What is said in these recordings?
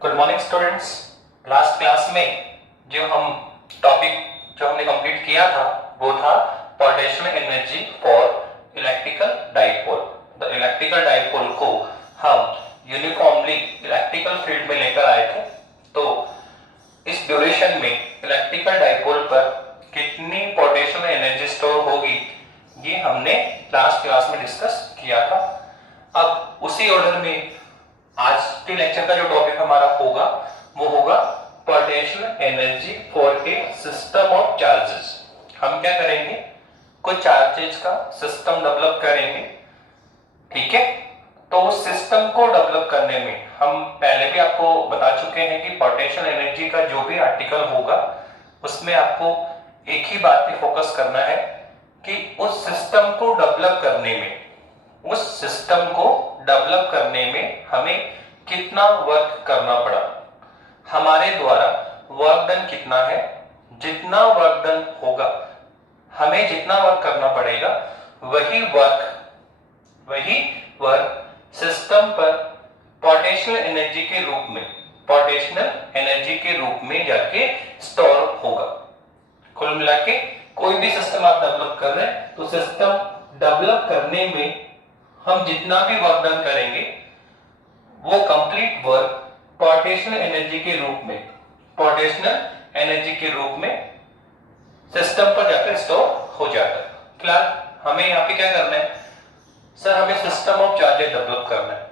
Good morning students. Last class में जो हमने कंप्लीट किया था वो था potential energy for electrical dipole. The electrical dipole को हम यूनिफॉर्मली इलेक्ट्रिकल फील्ड में लेकर आए थे। तो इस ड्यूरेशन में इलेक्ट्रिकल डाइपोल पर कितनी पोटेंशियल एनर्जी स्टोर होगी ये हमने लास्ट क्लास में डिस्कस किया था। अब उसी ऑर्डर में आज के लेक्चर का जो टॉपिक हमारा होगा वो होगा potential energy for a system of charges. हम क्या करेंगे, कुछ चार्जेस का सिस्टम डेवलप करेंगे। ठीक है, तो उस सिस्टम को डेवलप करने में हम पहले भी आपको बता चुके हैं कि पोटेंशियल एनर्जी का जो भी आर्टिकल होगा उसमें आपको एक ही बात पे फोकस करना है कि उस सिस्टम को डेवलप करने में हमें कितना वर्क करना पड़ा, हमारे द्वारा वर्क डन कितना है। जितना वर्क डन होगा, हमें जितना वर्क करना पड़ेगा वही वर्क सिस्टम पर पोटेंशियल एनर्जी के रूप में जाके स्टोर होगा। कुल मिला के कोई भी सिस्टम आप डेवलप कर रहे हैं तो सिस्टम डेवलप करने में हम जितना भी वर्क डन करेंगे वो कंप्लीट वर्क पोटेंशियल एनर्जी के रूप में सिस्टम पर जाकर स्टोर हो जाता है। फिलहाल हमें यहाँ पे क्या करना है सर, हमें सिस्टम ऑफ चार्जेस डेवलप करना है,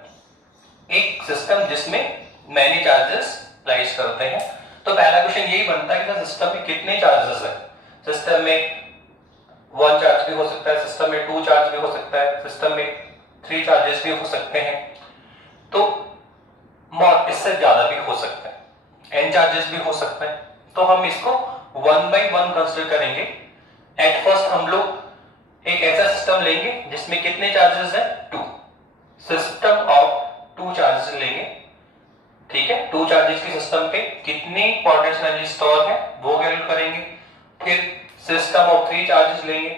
एक सिस्टम जिसमें मैनी चार्जेस लाइज करते हैं। तो पहला क्वेश्चन यही बनता है कि सिस्टम में कितने चार्जेस है। सिस्टम में 1 चार्ज भी हो सकता है, सिस्टम में 2 चार्ज भी हो सकता है, सिस्टम में 3 चार्जेस भी हो सकते हैं, तो इससे ज्यादा भी हो सकता है, n चार्जेस भी हो सकते हैं। तो हम इसको 1 by 1 कंसीडर करेंगे। एट फर्स्ट हम लोग एक ऐसा सिस्टम लेंगे जिसमें कितने चार्जेस है, 2, सिस्टम ऑफ 2 चार्जेस लेंगे। ठीक है, 2 चार्जेस के सिस्टम पे कितनी पोटेंशियल एनर्जी स्टोर है वो कैलकुलेट करेंगे। फिर सिस्टम ऑफ 3 चार्जेस लेंगे,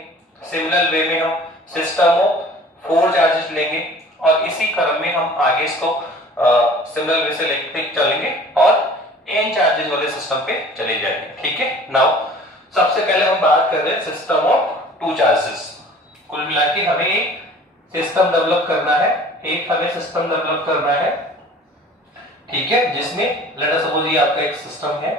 सिमिलर वे में हम सिस्टम ऑफ 4 चार्जेस लेंगे और इसी क्रम में हम आगे इसको सिमिलर वे से लेते चलेंगे और n चार्जेस वाले सिस्टम पे चले जाएंगे। ठीक है, नाउ सबसे पहले हम बात कर रहे हैं सिस्टम ऑफ 2 चार्जेस। कुल मिला के हमें एक सिस्टम डेवलप करना है, ठीक है, जिसमें लेट अस सपोज ये आपका एक सिस्टम है,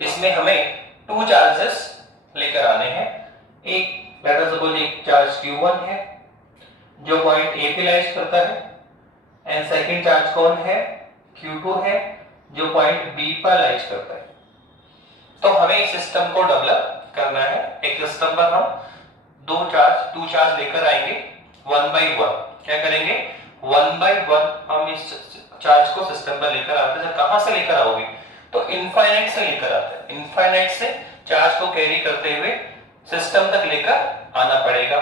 इसमें हमें 2 चार्जेस लेकर आने हैं। एक लेट अस सपोज एक चार्ज Q1 है जो पॉइंट A पे लाइज करता है, एंड सेकंड चार्ज कौन है, Q2 है जो पॉइंट B पर लाइज करता है। तो हमें इस सिस्टम को डेवलप करना है। एक सिस्टम पर हम 2 चार्ज लेकर आएंगे 1 by 1। क्या करेंगे, 1 by 1 हम इस चार्ज को सिस्टम पर लेकर आते हैं। कहां से लेकर आओगे, तो इनफाइनाइट से लेकर आते हैं। इनफाइनाइट से चार्ज को कैरी करते हुए सिस्टम तक लेकर आना पड़ेगा।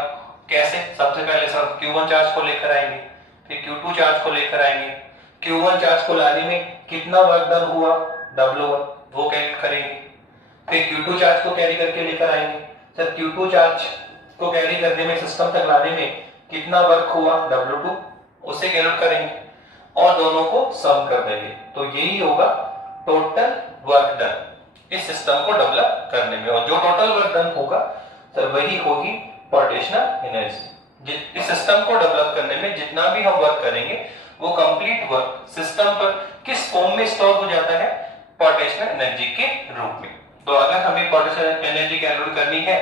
कैसे, सबसे पहले सर Q1 चार्ज को लेकर आएंगे, फिर Q2 चार्ज को लेकर आएंगे। Q1 चार्ज को लाने में कितना वर्क डन हुआ, W1, वो कैलकुलेट करेंगे। फिर Q2 चार्ज को कैरी करके लेकर आएंगे, सर Q2 चार्ज को कैरी करने में सिस्टम तक लाने में कितना वर्क हुआ, W2, उसे कैलकुलेट करेंगे और दोनों को सम कर देंगे। तो यही होगा टोटल वर्क डन इस सिस्टम को डेवलप करने में, और जो टोटल वर्क डन होगा सर वही होगी पोटेंशियल एनर्जी। इस सिस्टम को डेवलप करने में जितना भी हम वर्क करेंगे वो कंप्लीट वर्क सिस्टम पर किस फॉर्म में स्टोर हो जाता है, पोटेंशियल एनर्जी के रूप में। तो अगर हमें पोटेंशियल एनर्जी कैलकुलेट करनी है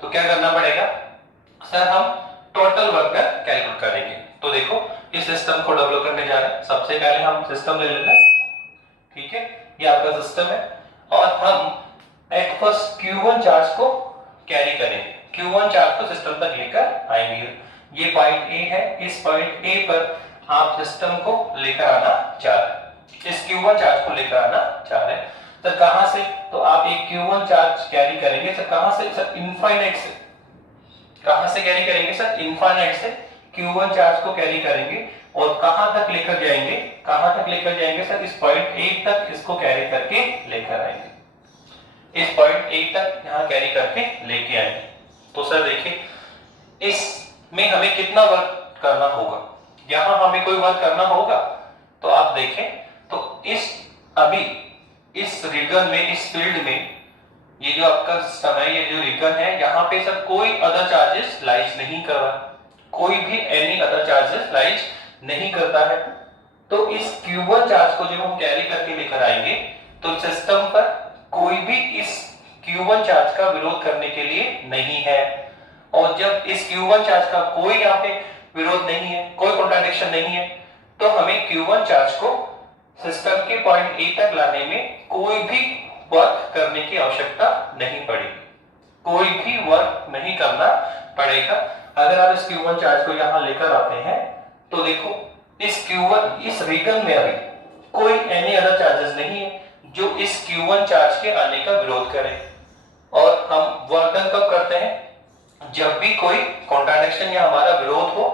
तो क्या करना पड़ेगा सर, हम टोटल वर्क डन कैलकुलेट करेंगे। तो देखो इस सिस्टम को डेवलप करने जा रहे हैं। सबसे पहले हम सिस्टम ले लेते हैं। ठीक है, ये आपका सिस्टम है और हम एट फर्स्ट Q1 चार्ज को कैरी करेंगे। Q1 चार्ज को सिस्टम तक लेकर आएंगे। ये पॉइंट A है, इस पॉइंट A पर आप सिस्टम को लेकर आना चाह रहे हैं, इस Q1 चार्ज को लेकर आना चाह रहे हैं। तो कहां से, तो आप एक Q1 चार्ज कैरी करेंगे सर, कहां से सर, इनफाइनाइट से। कहां से कैरी करेंगे सर, इनफाइनाइट से Q1 चार्ज को कैरी करेंगे और कहां तक लेकर जाएंगे सर, इस पॉइंट A तक इसको कैरी करके लेकर आएंगे। इस पॉइंट A तक यहां कैरी करके लेके आएंगे। तो सर देखिए इसमें हमें कितना वर्क करना होगा, यहां हमें कोई वर्क करना होगा। तो आप देखें तो इस अभी इस रीजन में, इस फील्ड में, ये जो आपका सिस्टम है, ये जो रीजन है, यहाँ पे सर कोई अदर चार्जेस लाइज नहीं कर रहा, कोई भी एनी अदर चार्जेस लाइज नहीं करता है। तो इस Q1 चार्ज को जब हम कैरी करके लेकर आएंगे तो सिस्टम पर कोई भी इस Q1 चार्ज का विरोध करने के लिए नहीं है। और जब इस Q1 चार्ज का कोई यहाँ पे विरोध नहीं है, कोई कॉन्ट्राडिक्शन नहीं है, तो हमें Q1 चार्ज को सिस्टम के पॉइंट ए तक लाने में कोई भी वर्क करने की आवश्यकता नहीं पड़ेगी, कोई भी वर्क नहीं करना पड़ेगा। अगर आप इस Q1 चार्ज को यहां लेकर आते हैं तो देखो इस Q1, इस रीजन में अभी कोई एनी अदर चार्जेस नहीं है जो इस Q1 चार्ज के आने का विरोध करे। और हम वर्क डन कब करते हैं? जब भी कोई कॉन्ट्राडिक्शन या हमारा विरोध हो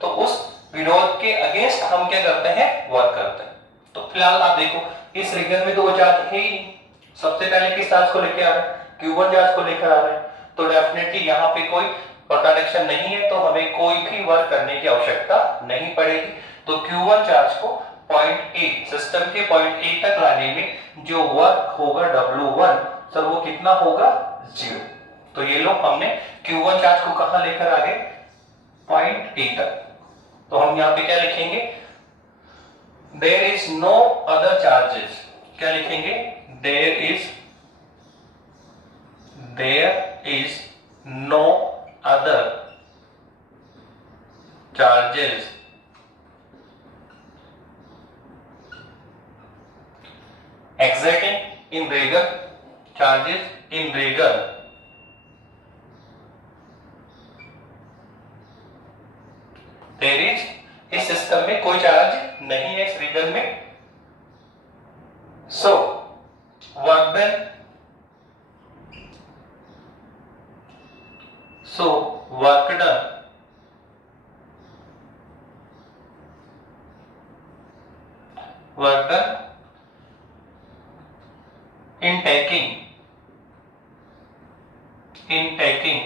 तो उस विरोध के अगेंस्ट हम क्या करते हैं? वर्क करते हैं। तो फिलहाल आप देखो इस रीजन में तो वो चार्ज है ही नहीं, सबसे पहले किस चार्ज को लेकर आ रहे हैं? Q1 चार्ज को लेकर आ रहे हैं, तो डेफिनेटली यहाँ पे कोई कॉन्ट्राडिक्शन नहीं है, तो हमें कोई भी वर्क करने की आवश्यकता नहीं पड़ेगी। तो Q1 चार्ज को पॉइंट ए, सिस्टम के पॉइंट ए तक लाने में जो वर्क होगा W1 सर वो कितना होगा? 0। तो ये लो हमने Q1 चार्ज को कहां लेकर आ गए? पॉइंट ए तक। तो हम यहाँ पे क्या लिखेंगे? There is no other charges. क्या लिखेंगे? There is no other charges exerting in regal, charges in regal, there is, इस सिस्टम में कोई चार्ज नहीं है इस रीजन में। So work done, in taking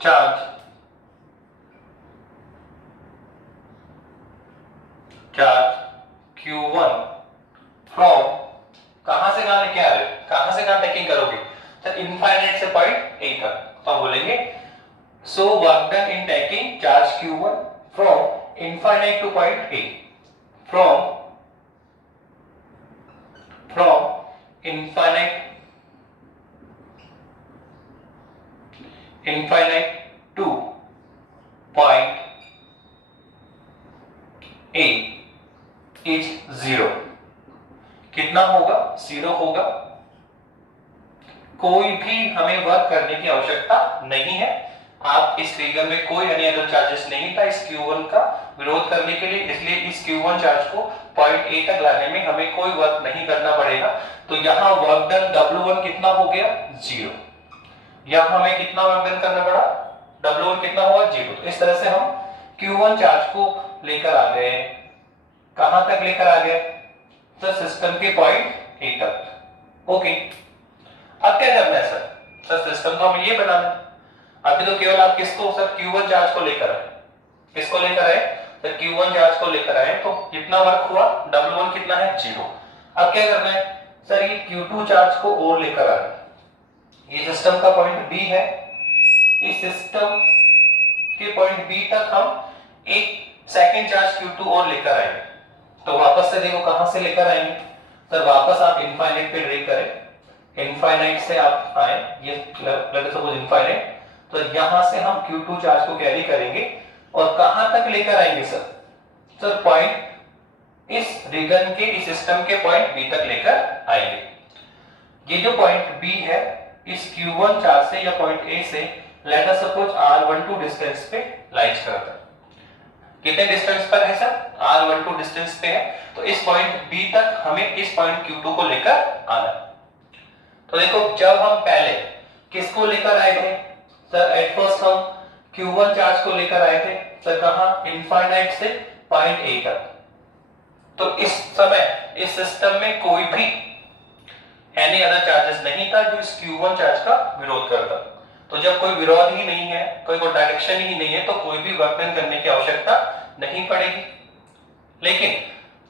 charge Q1 from, कहां से कहां लेके आ रहे हो? कहां से कहां टेकिंग करोगे? सर इनफाइनाइट से पॉइंट ए तक। तो हम बोलेंगे सो work done in taking charge Q1 from infinite to point A, from infinite to point A is 0। कितना होगा? 0 होगा। कोई भी हमें वर्क करने की आवश्यकता नहीं है। आप इस रीजन में कोई अन्य अदर चार्जेस नहीं था इस Q1 का विरोध करने के लिए, इसलिए इस Q1 चार्ज को पॉइंट ए तक लाने में हमें कोई वर्क नहीं करना पड़ेगा। तो यहाँ वर्क डन W1 कितना हो गया? 0। यहाँ हमें कितना वर्क डन करना पड़ा? W1 कितना हुआ? 0। तो इस तरह से हम Q1 चार्ज को लेकर आ गए। कहां तक लेकर आ गए? तो सिस्टम के पॉइंट ए तक। ओके, अब क्या करना है सर? सर सिस्टम तो हमें ये बनाना है। अभी तो केवल आप किसको सर? Q1 चार्ज को लेकर आए। किसको लेकर आए? तो Q1 चार्ज को लेकर आए, तो कितना वर्क हुआ? W1 कितना है? 0। अब क्या करना है सर? ये Q2 चार्ज को और लेकर आए। ये सिस्टम का पॉइंट B है, इस सिस्टम के पॉइंट B तक हम एक सेकंड चार्ज Q2 और लेकर आएंगे। तो वापस से देखो कहां से लेकर आएंगे? सर वापस आप इनफाइनाइट पे ड्रैग करें, इनफाइनाइट से आप आए, ये लेट सपोज इनफाइनाइट, तो यहां से हम Q2 चार्ज को कैरी करेंगे और कहां तक लेकर आएंगे सर? सर पॉइंट इस रीजन के, इस सिस्टम के पॉइंट B तक लेकर आएंगे। ये जो पॉइंट B है इस Q1 चार्ज से या पॉइंट A से let us suppose R12 distance पे लाइज करता है। कितने डिस्टेंस पर है सर? R12 डिस्टेंस पे है। तो इस पॉइंट B तक हमें इस पॉइंट Q2 को लेकर आना है। तो देखो जब हम पहले किसको लेकर आए थे सर? एट फर्स्ट हम Q1 चार्ज को लेकर आए थे सर, कहां? इनफाइनाइट से पॉइंट A तक। तो इस समय इस सिस्टम में कोई भी एनी अदर चार्जेस नहीं था जो इस Q1 चार्ज का विरोध करता। तो जब कोई विरोध ही नहीं है, कोई कॉन्ट्रैडिक्शन ही नहीं है, तो कोई भी वर्क डन करने की आवश्यकता नहीं पड़ेगी। लेकिन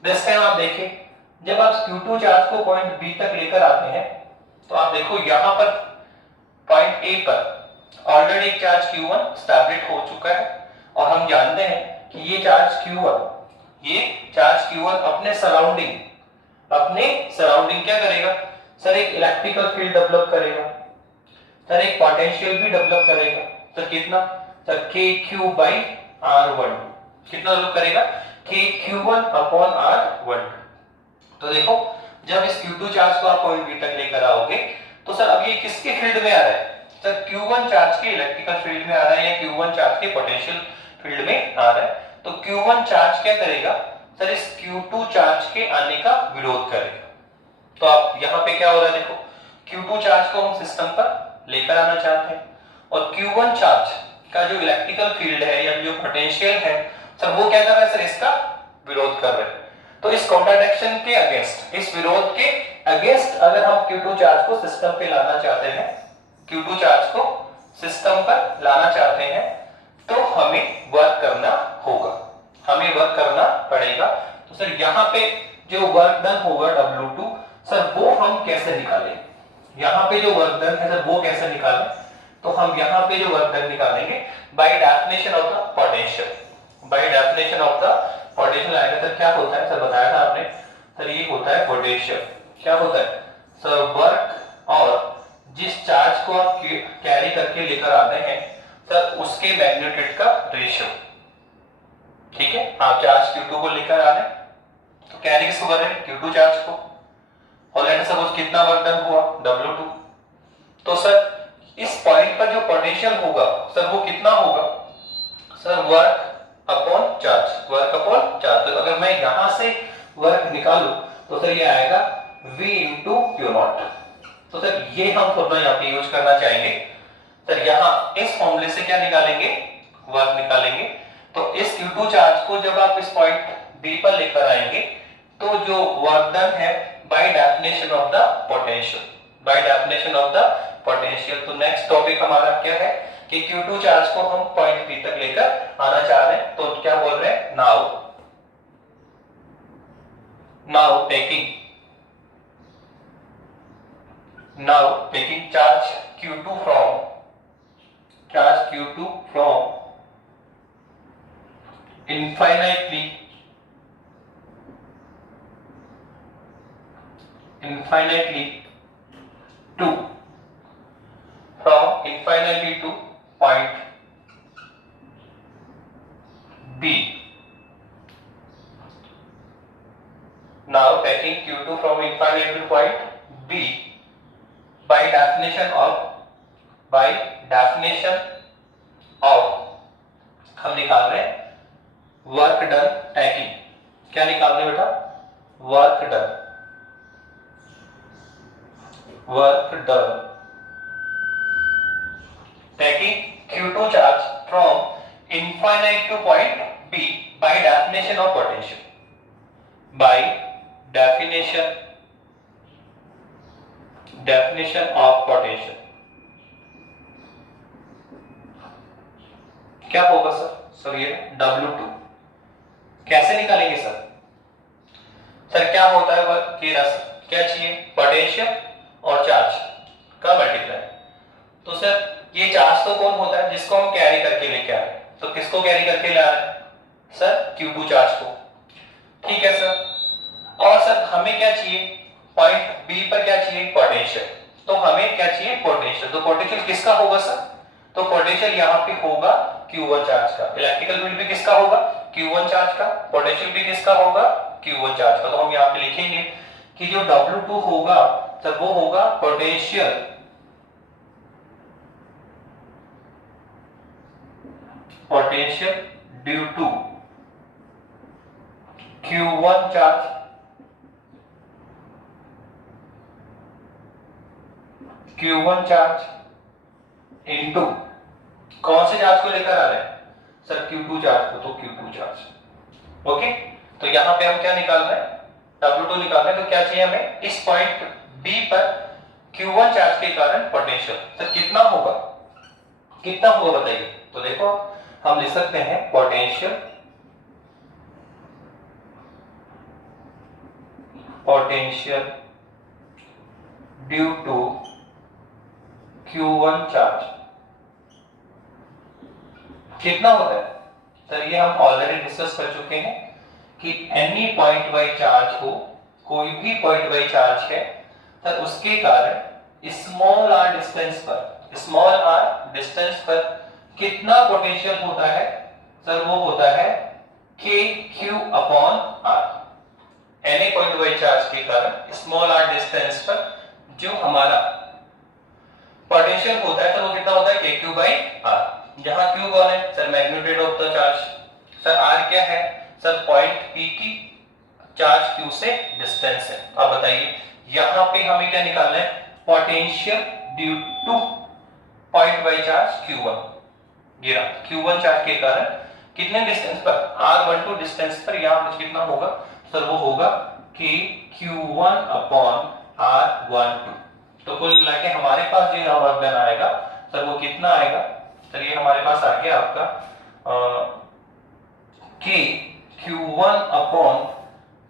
दिस टाइम आप देखिए, जब आप Q2 चार्ज को पॉइंट बी तक लेकर आते हैं तो आप देखो यहां पर पॉइंट ए पर ऑलरेडी एक चार्ज Q1 स्टैब्लिश हो चुका है और हम जानते हैं कि ये चार्ज Q1 अपने सराउंडिंग क्या करेगा सर, एक इलेक्ट्रिकल फील्ड डेवलप करेगा सर, एक पोटेंशियल भी डेवलप करेगा सर, कितना सर KQ/R12 कितना डेवलप करेगा KQ1/R12। तो देखो जब इस Q2 चार्ज को आप पॉइंट बी तक लेकर आओगे तो सर अब ये किसके फील्ड में आ रहा है सर, Q1 चार्ज के इलेक्ट्रिकल फील्ड में आ रहा है या Q1 चार्ज के पोटेंशियल फील्ड में आ रहा है। तो Q1 चार्ज क्या करेगा सर, इस Q2 चार्ज के आने का विरोध करेगा। तो आप यहाँ पे क्या हो रहा है देखो, Q2 चार्ज को हम सिस्टम पर लेकर आना चाहते हैं और Q1 चार्ज का जो इलेक्ट्रिकल फील्ड है या जो पोटेंशियल है सर, वो क्या कर रहा है सर, इसका विरोध कर रहे हैं। तो इस कॉन्ट्राडिक्शन के अगेंस्ट, इस विरोध के अगेंस्ट अगर हम Q2 चार्ज को सिस्टम पे लाना चाहते हैं, Q2 चार्ज को सिस्टम पर लाना चाहते हैं तो हमें वर्क करना होगा, हमें वर्क करना पड़ेगा। तो सर यहाँ पे जो वर्क डन होगा W2 सर, वो हम कैसे निकालें, यहाँ पे जो वर्क डन है सर वो कैसे निकालें, तो हम यहाँ पे जो वर्क डन निकालेंगे by definition of the potential, by definition of the potential आएगा सर, क्या होता है सर, बताया था आपने सर, ये होता है पोटेंशियल। क्या होता है सर, वर्क और जिस चार्ज को आप कैरी करके लेकर आते हैं सर, उसके मैग्नीट्यूड का रेशियो। ठीक है, आप चार्ज Q2 को लेकर आ रहे हैं तो कैरी किसको कर रहे हैं, Q2 चार्ज को, और लेट सपोज कितना वर्क डन हुआ W2। तो सर इस पॉइंट पर जो पोटेंशियल होगा सर वो कितना होगा sir, work upon charge, work upon charge. तो अगर मैं यहां से वर्क निकालूं तो सर ये आएगा V इंटू Q0। तो सर ये हम फॉर्मूला यहाँ पे यूज करना चाहेंगे सर, यहाँ इस फॉर्मूले से क्या निकालेंगे, वर्क निकालेंगे। तो इस Q2 चार्ज को जब आप इस पॉइंट B पर लेकर आएंगे तो जो वर्क डन है by definition of the potential, by definition of the potential. तो नेक्स्ट टॉपिक हमारा क्या है कि Q2 चार्ज को हम पॉइंट B तक लेकर आना चाह रहे हैं। तो क्या बोल रहे हैं, now taking charge Q2 from infinitely to point B. Now taking Q2 from infinite to point B by definition of हम निकाल रहे हैं वर्क डन टैकिंग। क्या निकाल रहे हैं बेटा, work done taking Q2 charge from infinite to point B by definition of potential, by definition of potential। क्या होगा सर, ये W2 कैसे निकालेंगे सर, क्या होता है वर्क की रस, क्या चाहिए, पोटेंशियल और चार्ज का मल्टीप्लाई। तो सर ये चार्ज तो कौन होता है, जिसको हम कैरी करके लेके आ रहे हैं। तो किसको कैरी करके ला रहे हैं सर, Q2 चार्ज को। ठीक है सर, और सर हमें क्या चाहिए, पॉइंट बी पर क्या चाहिए, पोटेंशियल। तो हमें क्या चाहिए, पोटेंशियल। तो पोटेंशियल किसका होगा सर, तो पोटेंशियल यहाँ पे होगा Q1 चार्ज का, इलेक्ट्रिकल फील्ड भी किसका होगा, Q1 चार्ज का, पोटेंशियल भी किसका होगा, Q1 चार्ज का। तो हम यहाँ पे लिखेंगे कि जो W2 होगा सर वो होगा potential due to Q1 charge into कौन से चार्ज को लेकर आ रहे हैं सर, Q2 चार्ज को, तो Q2 चार्ज। ओके, तो यहां पे हम क्या निकाल रहे हैं, W2 निकाल रहे हैं। तो क्या चाहिए हमें, इस पॉइंट B पर Q1 चार्ज के कारण पोटेंशियल सर कितना होगा बताइए। तो देखो हम लिख सकते हैं potential potential due to Q1 charge कितना होता है सर? ये हम ऑलरेडी डिस्कस कर चुके हैं कि एनी पॉइंट बाई चार्ज हो, कोई भी पॉइंट बाई चार्ज है सर, उसके कारण स्मॉल r डिस्टेंस पर कितना पोटेंशियल होता है सर? वो होता है KQ upon R। Any point by charge के कारण स्मॉल r डिस्टेंस पर जो हमारा पोटेंशियल होता है सर, वो कितना होता है? KQ by R। जहां Q कौन है sir? Magnitude of the charge. Sir R क्या है सर? पॉइंट P की चार्ज Q से डिस्टेंस है। अब बताइए यहां पे हमें क्या निकालना है? Potential due two point by charge Q1 गिरा। Q1 चार्ज के कारण कितने डिस्टेंस पर? R12 डिस्टेंस पर। यहां पर कितना होगा सर? वो होगा KQ1 अपॉन R12। तो कुल मिला के हमारे पास जो वर्क डन आएगा सर, वो कितना आएगा सर? ये हमारे पास आ गया आपका KQ1 अपॉन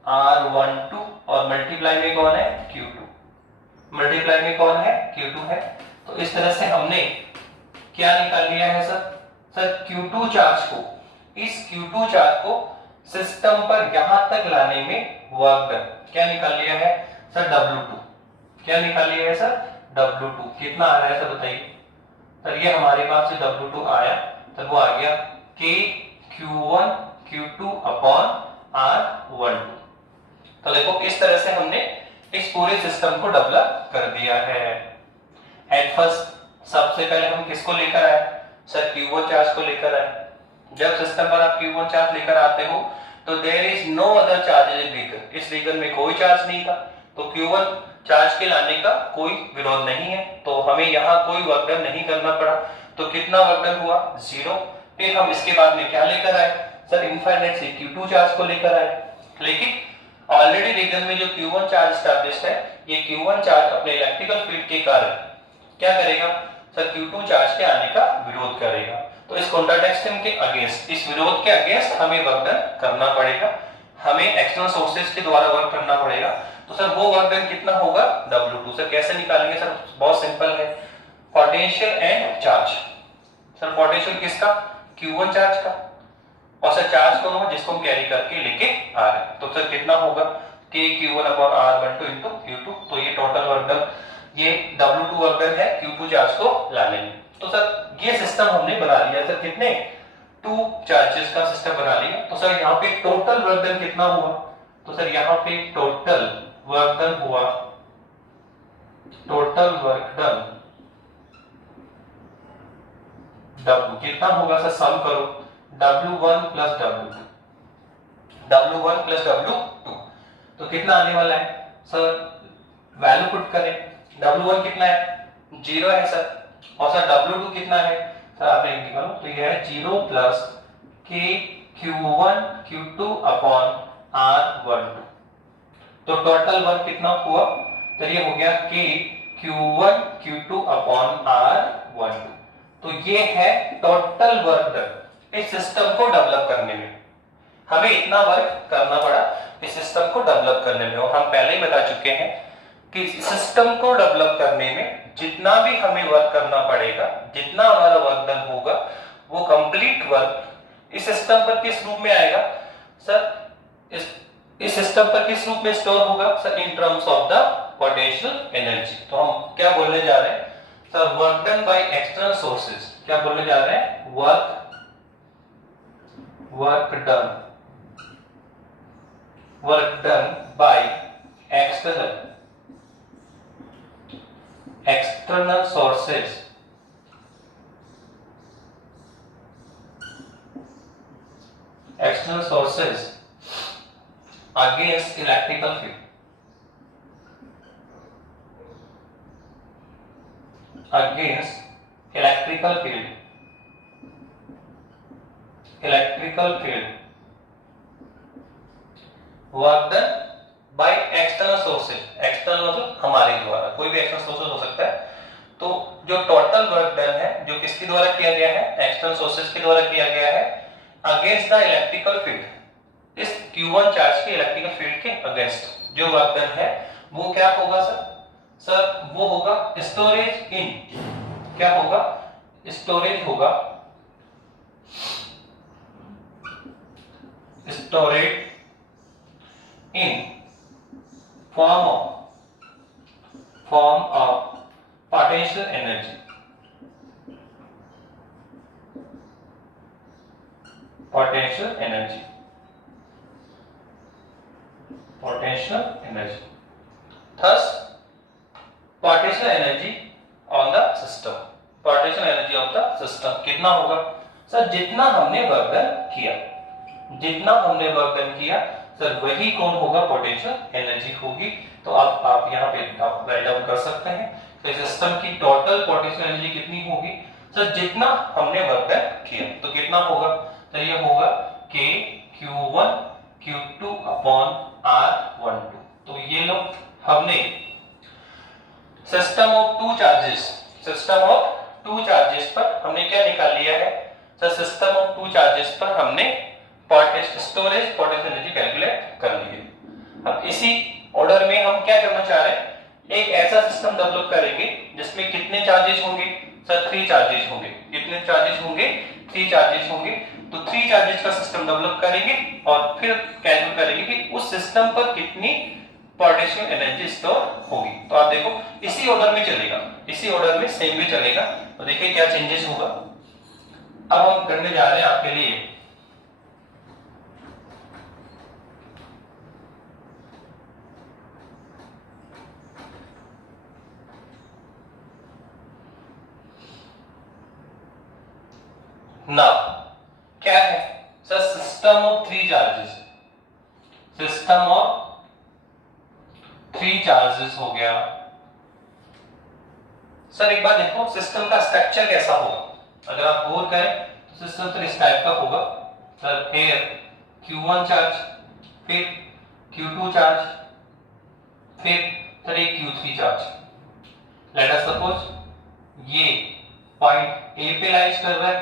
R12 और मल्टीप्लाई में कौन है? Q2। मल्टीप्लाई में कौन है? Q2 है। तो इस तरह से हमने क्या निकाल लिया है सर? सर Q2 चार्ज को, इस Q2 चार्ज को सिस्टम पर यहां तक लाने में वर्क डन क्या निकाल लिया है सर? W2। क्या निकाल लिया है सर? W2। कितना आ रहा है सर बताइए? सर ये हमारे पास जो W2 आया तो वो आ गया KQ1 Q2 अपॉन R12। तो देखो इस तरह से हमने इस पूरे सिस्टम को डेवलप कर दिया है। एट फर्स्ट सबसे पहले हम किसको लेकर आए सर? Q1 चार्ज को लेकर आए। जब सिस्टम पर आप Q1 चार्ज लेकर आते हो तो there is no other charge in region. इस रीजन में कोई चार्ज नहीं था, तो Q1 चार्ज के लाने का कोई विरोध नहीं है, तो हमें यहाँ कोई वर्क डन नहीं करना पड़ा। तो कितना वर्क डन हुआ? 0। फिर हम इसके बाद में क्या लेकर आए सर? इनफाइनाइट से Q2 चार्ज को लेकर आए। लेकिन ऑलरेडी रीजन में जो Q1 चार्ज एस्टैब्लिश्ड है, ये Q1 चार्ज अपने इलेक्ट्रिकल फील्ड के कारण क्या करेगा सर? Q2 चार्ज के आने का विरोध करेगा। तो इस कॉन्ट्राडिक्शन के अगेंस्ट, इस विरोध के अगेंस्ट हमें वर्क डन करना पड़ेगा, हमें एक्सटर्नल सोर्सेज के द्वारा वर्क करना पड़ेगा। तो सर वो वर्क डन कितना होगा? W2। सर कैसे निकालेंगे सर? बहुत सिंपल है, potential and charge. Sir potential किसका? Q1 चार्ज का। और सर चार्ज कौन होगा? जिसको हम कैरी करके लेके आ रहे हैं। तो सर कितना होगा? KQ1 upon R12 into Q2। तो ये टोटल वर्क डन, ये W2 वर्क डन है Q2 चार्ज को लाने में। तो सर ये सिस्टम हमने बना लिया सर, कितने? 2 चार्जेस का सिस्टम बना लिया। तो सर यहाँ पे टोटल वर्क डन कितना हुआ? तो सर यहाँ पे टोटल वर्क डन हुआ, टोटल वर्क डन W कितना होगा सर? सम करो, W1 plus W2, W1 plus W2। तो कितना आने वाला है सर? वैल्यू पुट करें। W1 कितना है? 0 है सर। और सर W2 कितना है सर? आपने निकालो, तो यह है 0 plus KQ1 Q2 upon R12। तो टोटल वर्क कितना हुआ? तो ये हो गया KQ1 Q2 अपॉन R12। तो ये है टोटल वर्क डन इस सिस्टम को डेवलप करने में। हमें इतना वर्क करना पड़ा इस सिस्टम को डेवलप करने में, और हम पहले ही बता चुके हैं कि सिस्टम को डेवलप करने में जितना भी हमें वर्क करना पड़ेगा, जितना हमारा वर्क डन होगा, वो कंप्लीट वर्क इस सिस्टम पर किस रूप में आएगा सर? इस सिस्टम पर किस रूप में स्टोर होगा sir? In terms of the potential energy. तो हम क्या बोलने जा रहे हैं sir? Work done by external sources. क्या बोलने जा रहे हैं? Work done by external sources against electrical field, work done by external sources. External मतलब हमारे द्वारा, कोई भी एक्सटर्नल सोर्सेज हो सकता है। तो जो टोटल वर्क डन है, जो किसके द्वारा किया गया है? एक्सटर्नल सोर्सेज के द्वारा किया गया है, अगेंस्ट द इलेक्ट्रिकल फील्ड। इस Q1 चार्ज के इलेक्ट्रिकल फील्ड के अगेंस्ट जो वर्क डन है वो क्या होगा सर? सर वो होगा स्टोरेज इन, क्या होगा? स्टोरेज होगा, storage in form of potential energy, potential energy, potential energy. Thus potential energy on the system, potential energy of the system कितना होगा? सर जितना हमने वर्क डन किया, जितना हमने वर्क डन किया सर वही कौन होगा? पोटेंशियल एनर्जी होगी। तो आप यहाँ पे राइट डाउन कर सकते हैं। तो सिस्टम की टोटल पोटेंशियल एनर्जी कितनी होगी? सर जितना हमने वर्क डन किया तो कितना होगा? तो ये होगा K Q1 Q2 upon R12। तो ये लो हमने system of two charges, system of two charges पर हमने क्या निकाल लिया है? Sir system of two charges पर हमने स्टोरेज पोटेंशियल एनर्जी कैलकुलेट कर ली है। अब इसी ऑर्डर में हम क्या करना चाह रहे हैं? एक ऐसा सिस्टम डेवलप करेंगे जिसमें कितने चार्जेस होंगे? सर 3 चार्जेस होंगे। कितने चार्जेस होंगे? 3 चार्जेस होंगे। तो 3 चार्जेस का सिस्टम डेवलप करेंगे और फिर कैलकुलेट करेंगे कि उस सिस्टम पर कितनी पोटेंशियल एनर्जी स्टोर होगी। तो आप देखो इसी ऑर्डर में चलेगा, इसी ऑर्डर में सेम भी चलेगा। तो देखिए क्या चेंजेस होगा। अब हम करने जा रहे हैं आपके लिए नाउ क्या है? Sir system of 3 charges, system of 3 charges हो गया। सर एक बात देखो सिस्टम का स्ट्रक्चर कैसा होगा। अगर आप गौर करें तो सिस्टम तो इस टाइप का होगा। सर हियर Q1 चार्ज, फिर Q2 चार्ज, फिर सर एक Q3 charge. Let us suppose ये पॉइंट A पे लाइज कर रहा है,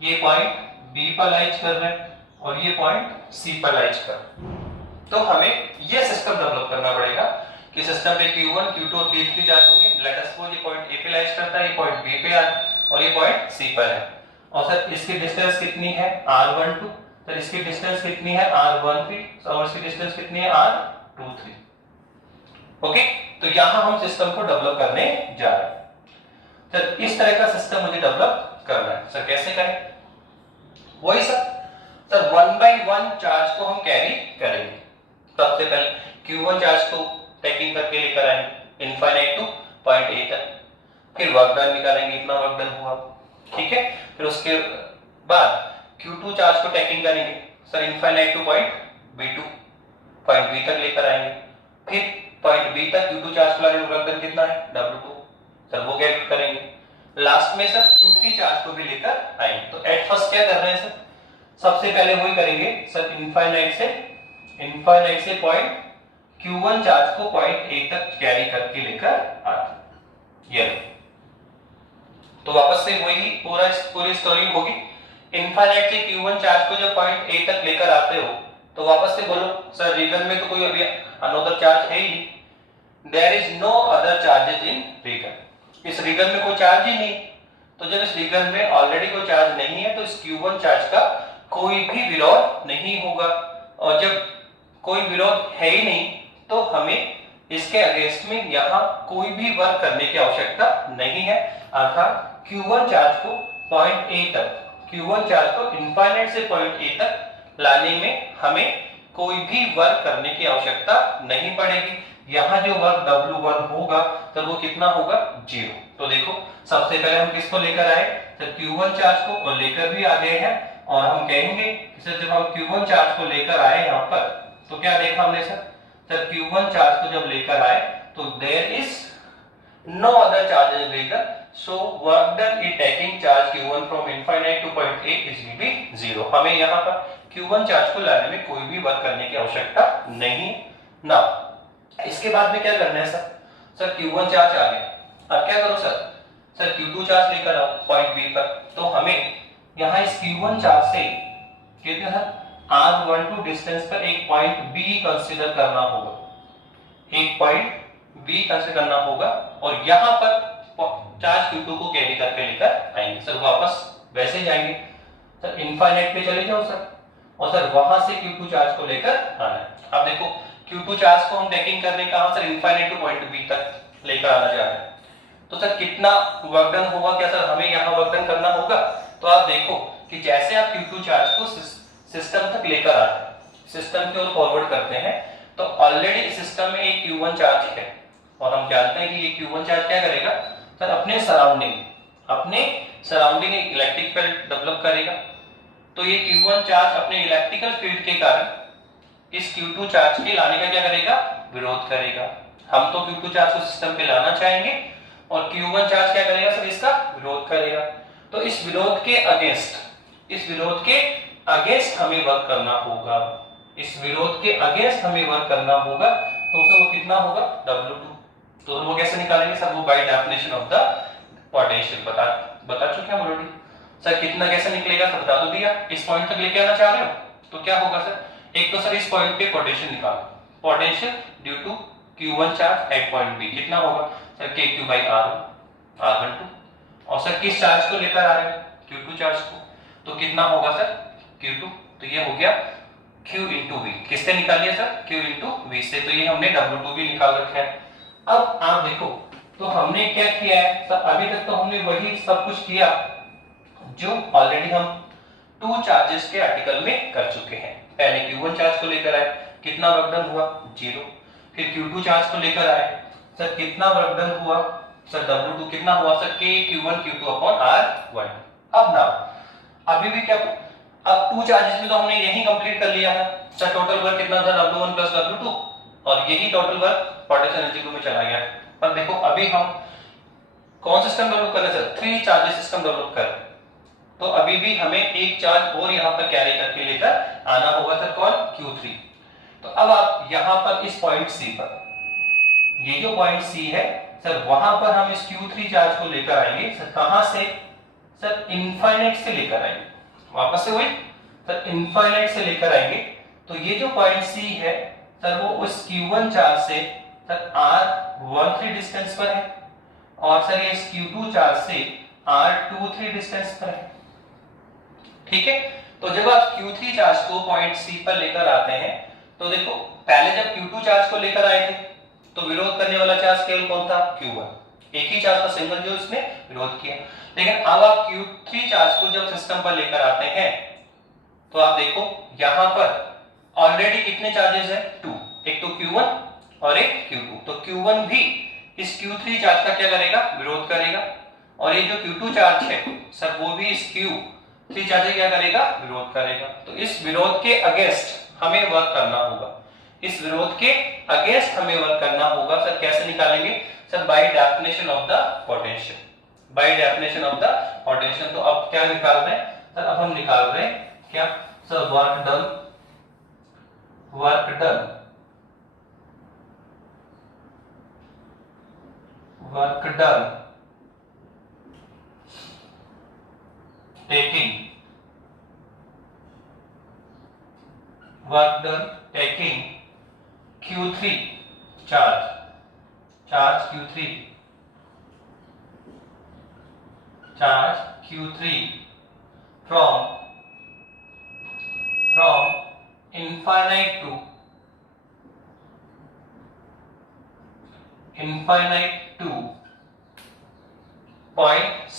ये पॉइंट B पर लाइज कर रहे हैं और ये पॉइंट C पर लाइज कर रहे हैं। तो हमें ये सिस्टम डेवलप करना पड़ेगा कि सिस्टम पे Q1 Q2 और Q3 चार्ज होंगे। लेट अस सपोज ये पॉइंट A पे लाइज करता है, ये पॉइंट B पे और ये पॉइंट C पर है। और सर इसकी डिस्टेंस कितनी है? R12। सर इसकी डिस्टेंस कितनी है? R13। और इसकी डिस्टेंस कितनी है? R23। ओके, तो यहां हम सिस्टम को डेवलप करने जा रहे हैं। सर इस तरह का सिस्टम मुझे डेवलप करना है। सर कैसे करें? वही सर 1 by 1 चार्ज को हम कैरी करेंगे। सबसे पहले Q1 चार्ज को टैकिंग करके लेकर आएंगे इनफाइनाइट टू पॉइंट A तक, फिर वर्क डन निकालेंगे, इतना वर्क डन हुआ, ठीक है। फिर उसके बाद Q2 चार्ज को टैकिंग करेंगे sir infinite to point B2, point B तक लेकर आएंगे, फिर पॉइंट B तक Q2 चार्ज को लाने में वर्क डन कितना है? W2। सर वो कैलकुलेट करेंगे। लास्ट में सर Q3 चार्ज को भी लेकर आएंगे। तो एट फर्स्ट क्या कर रहे हैं सर? सबसे पहले वही करेंगे सर इनफाइनाइट से पॉइंट Q1 चार्ज को पॉइंट A तक कैरी करके लेकर आते। ये तो वापस से वही पूरी स्टोरी होगी। इनफाइनाइट से Q1 चार्ज को जब पॉइंट A तक लेकर आते हो तो वापस से बोलो सर रीजन में तो कोई अभी अनदर चार्ज है ही नहीं। There is no other charges in region. इस रीजन में कोई चार्ज ही नहीं। तो जब इस रीजन में ऑलरेडी कोई चार्ज नहीं है तो इस Q1 चार्ज का कोई भी विरोध नहीं होगा। और जब कोई विरोध है ही नहीं तो हमें इसके अगेंस्ट में यहां कोई भी वर्क करने की आवश्यकता नहीं है। अर्थात Q1 चार्ज को पॉइंट A तक, Q1 चार्ज को इनफाइनाइट से पॉइंट A तक लाने में हमें कोई भी वर्क करने की आवश्यकता नहीं पड़ेगी। यहां जो वर्क W1 होगा तो वो कितना होगा? 0। तो देखो सबसे पहले हम किसको लेकर आए? तो Q1 चार्ज को, और लेकर भी आ गए हैं। और हम कहेंगे सर जब हम Q1 चार्ज को लेकर आए यहाँ पर तो क्या देखा हमने सर Q1 चार्ज को जब लेकर आए तो there is no other charge in region, so work done in taking charge Q1 from infinite to point A is will be 0। हमें यहाँ पर Q1 चार्ज को लाने में कोई भी वर्क करने की आवश्यकता नहीं ना। इसके बाद में क्या करना है सर Q1 चार्ज आ गया। अब क्या करो सर Q2 चार्ज लेकर आओ पॉइंट B पर। तो हमें यहाँ इस Q1 चार्ज से कितने सर R12 डिस्टेंस पर एक पॉइंट B कंसीडर करना होगा। एक पॉइंट बी से करना होगा और यहां पर चार्ज Q2 को कैरी करके लेकर आएंगे। सर वापस वैसे जाएंगे सर, इनफाइनाइट पे चले जाओ सर, और सर वहां से Q2 चार्ज को लेकर आना है। अब देखो Q2 चार्ज को हम टेकिंग करने कहां sir, infinite to point B तक लेकर आना चाह रहे हैं। तो सर कितना वर्क डन होगा, क्या सर हमें यहाँ वर्क डन करना होगा? तो आप देखो कि जैसे आप Q2 चार्ज को सिस्टम तक लेकर आते हैं, सिस्टम की ओर फॉरवर्ड करते हैं, तो ऑलरेडी सिस्टम में एक Q1 चार्ज है और हम जानते हैं कि ये Q1 चार्ज क्या करेगा सर, अपने सराउंडिंग एक इलेक्ट्रिक फील्ड डेवलप करेगा। तो ये Q1 चार्ज अपने इलेक्ट्रिकल फील्ड के कारण इस Q2 चार्ज के लाने का क्या करेगा, विरोध करेगा। हम तो Q2 चार्ज को सिस्टम पे लाना चाहेंगे और Q1 चार्ज क्या करेगा सर, इसका विरोध करेगा। तो इस विरोध के अगेंस्ट हमें वर्क करना होगा, तो सर वो कितना होगा, W2। तो वो कैसे निकालेंगे सर, वो by definition of the potential बता चुके हम ऑलरेडी। सर कितना कैसे निकलेगा सर, बता तो दिया। इस पॉइंट तक लेके आना चाह रहे हो तो क्या होगा सर, एक तो सर इस पॉइंट पे पोटेंशियल निकालो, potential due to Q1 charge at point B कितना होगा सर, KQ/R12। और सर किस चार्ज को लेकर आ रहे हैं, Q2 चार्ज को, तो कितना होगा सर Q2। तो ये हो गया Q into V, किससे निकालिए सर, Q into V से। तो ये हमने W2 भी निकाल रखा है। अब आप देखो तो हमने क्या किया है सर, अभी तक तो हमने वही सब कुछ किया जो ऑलरेडी हम टू चार्जेस के आर्टिकल में कर चुके हैं। पहले Q1 चार्ज को लेकर आए, कितना वर्क डन हुआ, 0। फिर Q2 चार्ज को लेकर आए सर, कितना वर्क डन हुआ सर, W2 कितना हुआ सर, KQ1Q2/R1। अब ना अभी भी क्या, अब टू चार्जेस में तो हमने यही कंप्लीट कर लिया है सर, टोटल वर्क कितना था, W1 प्लस W2, और यही टोटल वर्क पोटेंशियल एनर्जी को में चला गया। पर देखो अभी हम कौन सिस्टम डेवलप कर रहे हैं सर, 3 चार्जेस सिस्टम डेवलप कर रहे हैं। तो अभी भी हमें एक चार्ज और यहाँ पर कैरी करके लेकर आना होगा सर, कौन, Q3। तो अब आप यहाँ पर इस पॉइंट C पर, ये जो पॉइंट C है सर, वहां पर हम इस Q3 चार्ज को लेकर आएंगे सर, कहां से सर, इनफाइनाइट से लेकर आएंगे, वापस से वही सर, इनफाइनाइट से लेकर आएंगे। तो ये जो पॉइंट C है सर, वो उस Q1 चार्ज से सर R13 डिस्टेंस पर है, और सर ये इस Q2 चार्ज से R23 डिस्टेंस पर है। ठीक है, तो जब आप Q3 चार्ज को पॉइंट C पर लेकर आते हैं, तो देखो पहले जब Q2 चार्ज को लेकर आए थे तो विरोध करने वाला चार्ज केवल कौन था, Q1, एक ही चार्ज का सिंगल जो इसने विरोध किया। लेकिन अब आप Q3 चार्ज को जब सिस्टम पर लेकर आते हैं तो आप देखो यहां पर ऑलरेडी कितने चार्जेस हैं, 2, एक तो Q1 और एक Q2। तो Q1 भी इस Q3 चार्ज का क्या करेगा, विरोध करेगा, और ये जो Q2 चार्ज है सर, वो भी इस Q3 चार्ज क्या करेगा, विरोध करेगा। तो इस विरोध के अगेंस्ट हमें वर्क करना होगा, सर कैसे निकालेंगे sir, by definition of the potential, तो अब क्या निकाल रहे हैं सर, अब हम निकाल रहे हैं क्या sir, work done taking Q3 charge Q3 from infinite to point C,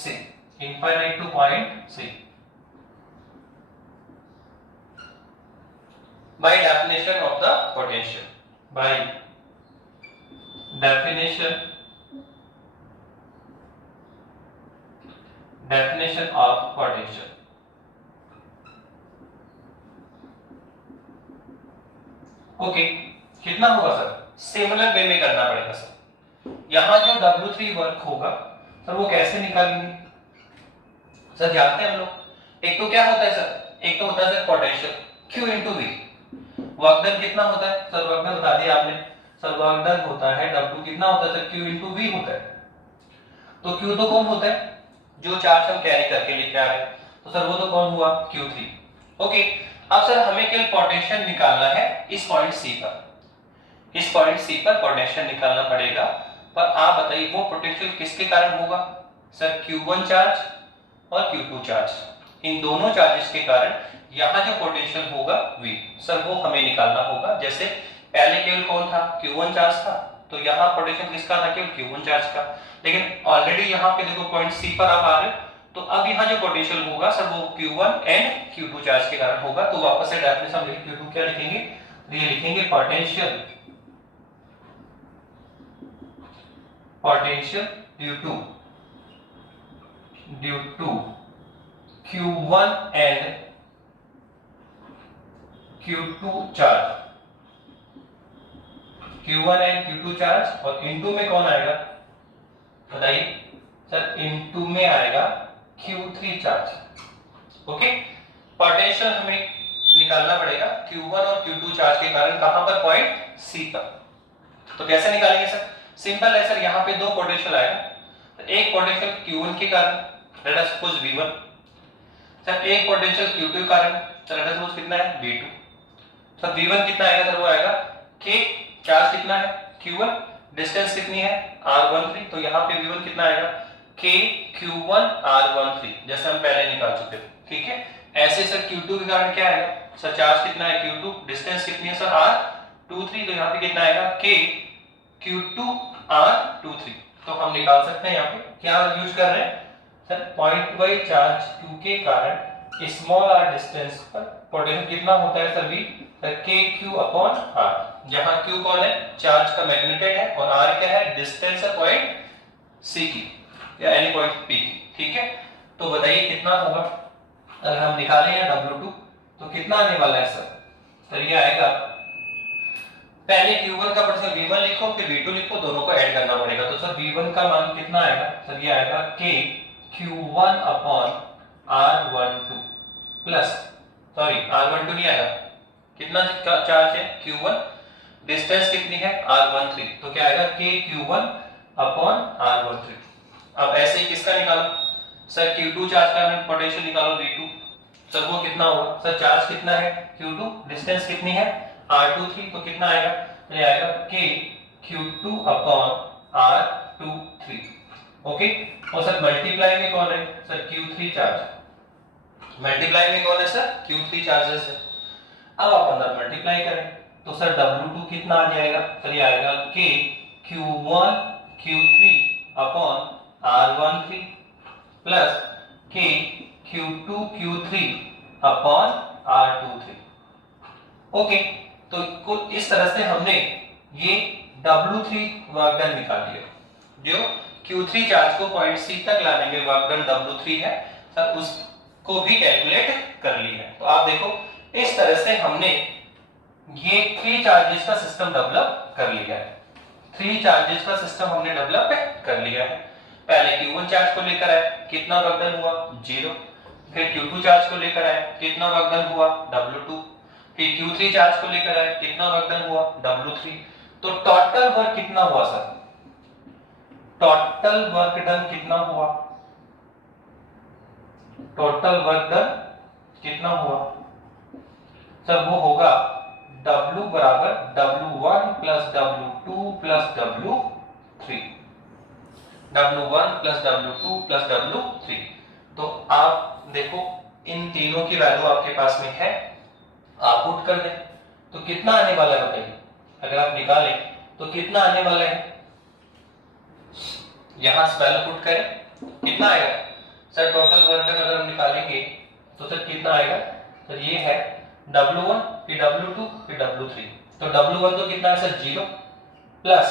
by definition of the potential, definition of potential। Okay, कितना होगा सर, सिमिलर वे में करना पड़ेगा सर। यहां जो W3 वर्क होगा सर, वो कैसे निकालेंगे सर, जानते हैं हम लोग, एक तो क्या होता है सर, एक तो होता है sir potential Q into V। Work done कितना होता है सर, वर्क डन बता दिया आपने सर, वर्क डन होता है W कितना होता है सर, Q into V होता है। तो Q तो कौन होता है, जो चार्ज हम कैरी करके लेके आ रहे हैं, तो सर वो तो कौन हुआ, Q3। ओके, अब सर हमें केवल पोटेंशियल निकालना है इस पॉइंट C पर। इस पॉइंट सी पर पोटेंशियल निकालना पड़ेगा। पर आप बताइए वो पोटेंशियल किसके कारण होगा? सर Q1 चार्ज और Q2 चार्ज, इन दोनों चार्जेस के कारण यहाँ जो पोटेंशियल होगा V, सर वो हमें निकालना होगा। जैसे पहले केवल कौन था? Q1 चार्ज था, तो यहाँ पोटेंशियल किसका था? केवल Q1 चार्ज का। लेकिन ऑलरेडी यहाँ पे देखो पॉइंट सी पर आप आ रहे हो, तो अब यहाँ जो पोटेंशियल होगा सर वो Q1 एंड Q2 चार्ज के कारण होगा। तो वापस से डेफिनेशन हम Q2 क्या लिखेंगे? ये लिखेंगे potential due to Q1 and Q2 charge, Q1 and Q2 charge, और इनटू में कौन आएगा बताइए? सर इनटू में आएगा Q3 चार्ज। ओके, पोटेंशियल हमें निकालना पड़ेगा Q1 और Q2 चार्ज के कारण, कहां पर? पॉइंट सी पर। तो कैसे निकालेंगे सर? सिंपल है सर, यहाँ पे दो पोटेंशियल आएगा। एक पोटेंशियल Q1 के कारण, let us suppose V1, sir एक पोटेंशियल Q2 के कारण, सर लेट अस सपोज कितना है? V2। सर V1 कितना आएगा सर? वो आएगा K, चार्ज कितना है? Q1, डिस्टेंस कितनी है? R13, तो यहाँ पे V1 कितना आएगा? K Q1 R13, जैसे हम पहले निकाल चुके थे। ठीक है, ऐसे सर Q2 के कारण क्या आएगा? सर चार्ज कितना है? Q2, डिस्टेंस कितनी है सर? R23, तो यहाँ पे कितना आएगा? K Q2 R23। तो हम निकाल सकते हैं यहाँ पे क्या यूज कर रहे हैं sir? Point wise charge Q के कारण स्मॉल r डिस्टेंस पर पोटेंशियल कितना होता है sir? V, sir KQ upon R, जहां Q कौन है? चार्ज का मैग्नीट्यूड है, और R क्या है? डिस्टेंस है पॉइंट C की या एनी पॉइंट P की। ठीक है, तो बताइए कितना होगा अगर हम निकालें या W2, तो कितना आने वाला है सर? सर ये आएगा, पहले Q1 का पोटेंशियल V1 लिखो, फिर V2 लिखो, दोनों को ऐड करना पड़ेगा। तो सर V1 का मान कितना आएगा? सर ये आएगा K Q1 upon R12 plus, sorry R12 नहीं आएगा, कितना चार्ज है? Q1, डिस्टेंस कितनी है? R13, तो क्या आएगा? K Q1 upon R13। अब ऐसे ही किसका निकालो सर? Q2 चार्ज का पोटेंशियल निकालो V2, सर वो कितना होगा? सर चार्ज कितना है? Q2, डिस्टेंस कितनी है? R23, तो कितना आएगा? ये आएगा K Q2 upon R23। Okay, और सर मल्टीप्लाई में कौन है? सर Q3 चार्ज, मल्टीप्लाई में कौन है सर? Q3 चार्जेस है। अब आप अंदर मल्टीप्लाई करें, तो सर W2 कितना आ जाएगा? सर ये आएगा K Q1 Q3 upon R13 plus K Q2 Q3 upon R23। Okay, तो कुल इस तरह से हमने ये W3 वर्क डन निकाल लिया। जो Q3 चार्ज को पॉइंट C तक लाने में वर्क डन W3 है सर, उसको भी कैलकुलेट कर लिया है। तो आप देखो इस तरह से हमने ये 3 चार्जेस का सिस्टम डेवलप कर लिया है। 3 चार्जेस का सिस्टम हमने डेवलप कर लिया है। पहले Q1 चार्ज को लेकर आए, कितना वर्क डन हुआ? 0। फिर Q2 चार्ज को लेकर आए, कितना वर्क डन हुआ? W2। फिर Q3 चार्ज को लेकर आए, कितना वर्क डन हुआ? W3। तो टोटल वर्क कितना हुआ सर? टोटल वर्क डन कितना हुआ? टोटल वर्क डन कितना हुआ सर? वो होगा W बराबर W1 plus W2 plus W3, W1 plus W2 plus W3। तो आप देखो इन तीनों की वैल्यू आपके पास में है, आप पुट कर दें तो कितना आने वाला है बताइए? अगर आप निकालें तो कितना आने वाला है? यहां से वैल्यू पुट करें, कितना आएगा सर? टोटल वर्क डन अगर हम निकालेंगे तो सर कितना आएगा? सर ये है W1 फिर W2 फिर W3। तो W1 तो कितना है सर? 0 प्लस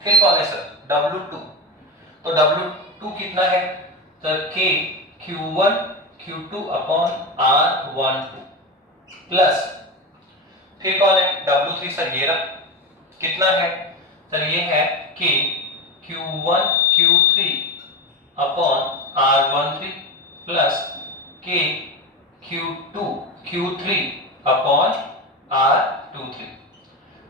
फिर कौन है सर? W2। तो W2 कितना है sir? K Q1 Q2 upon R12 plus फिर कौन है? W3 सर ये रहा, कितना है सर? ये है K Q1 Q3 upon R13 plus K Q2 Q3 upon R23।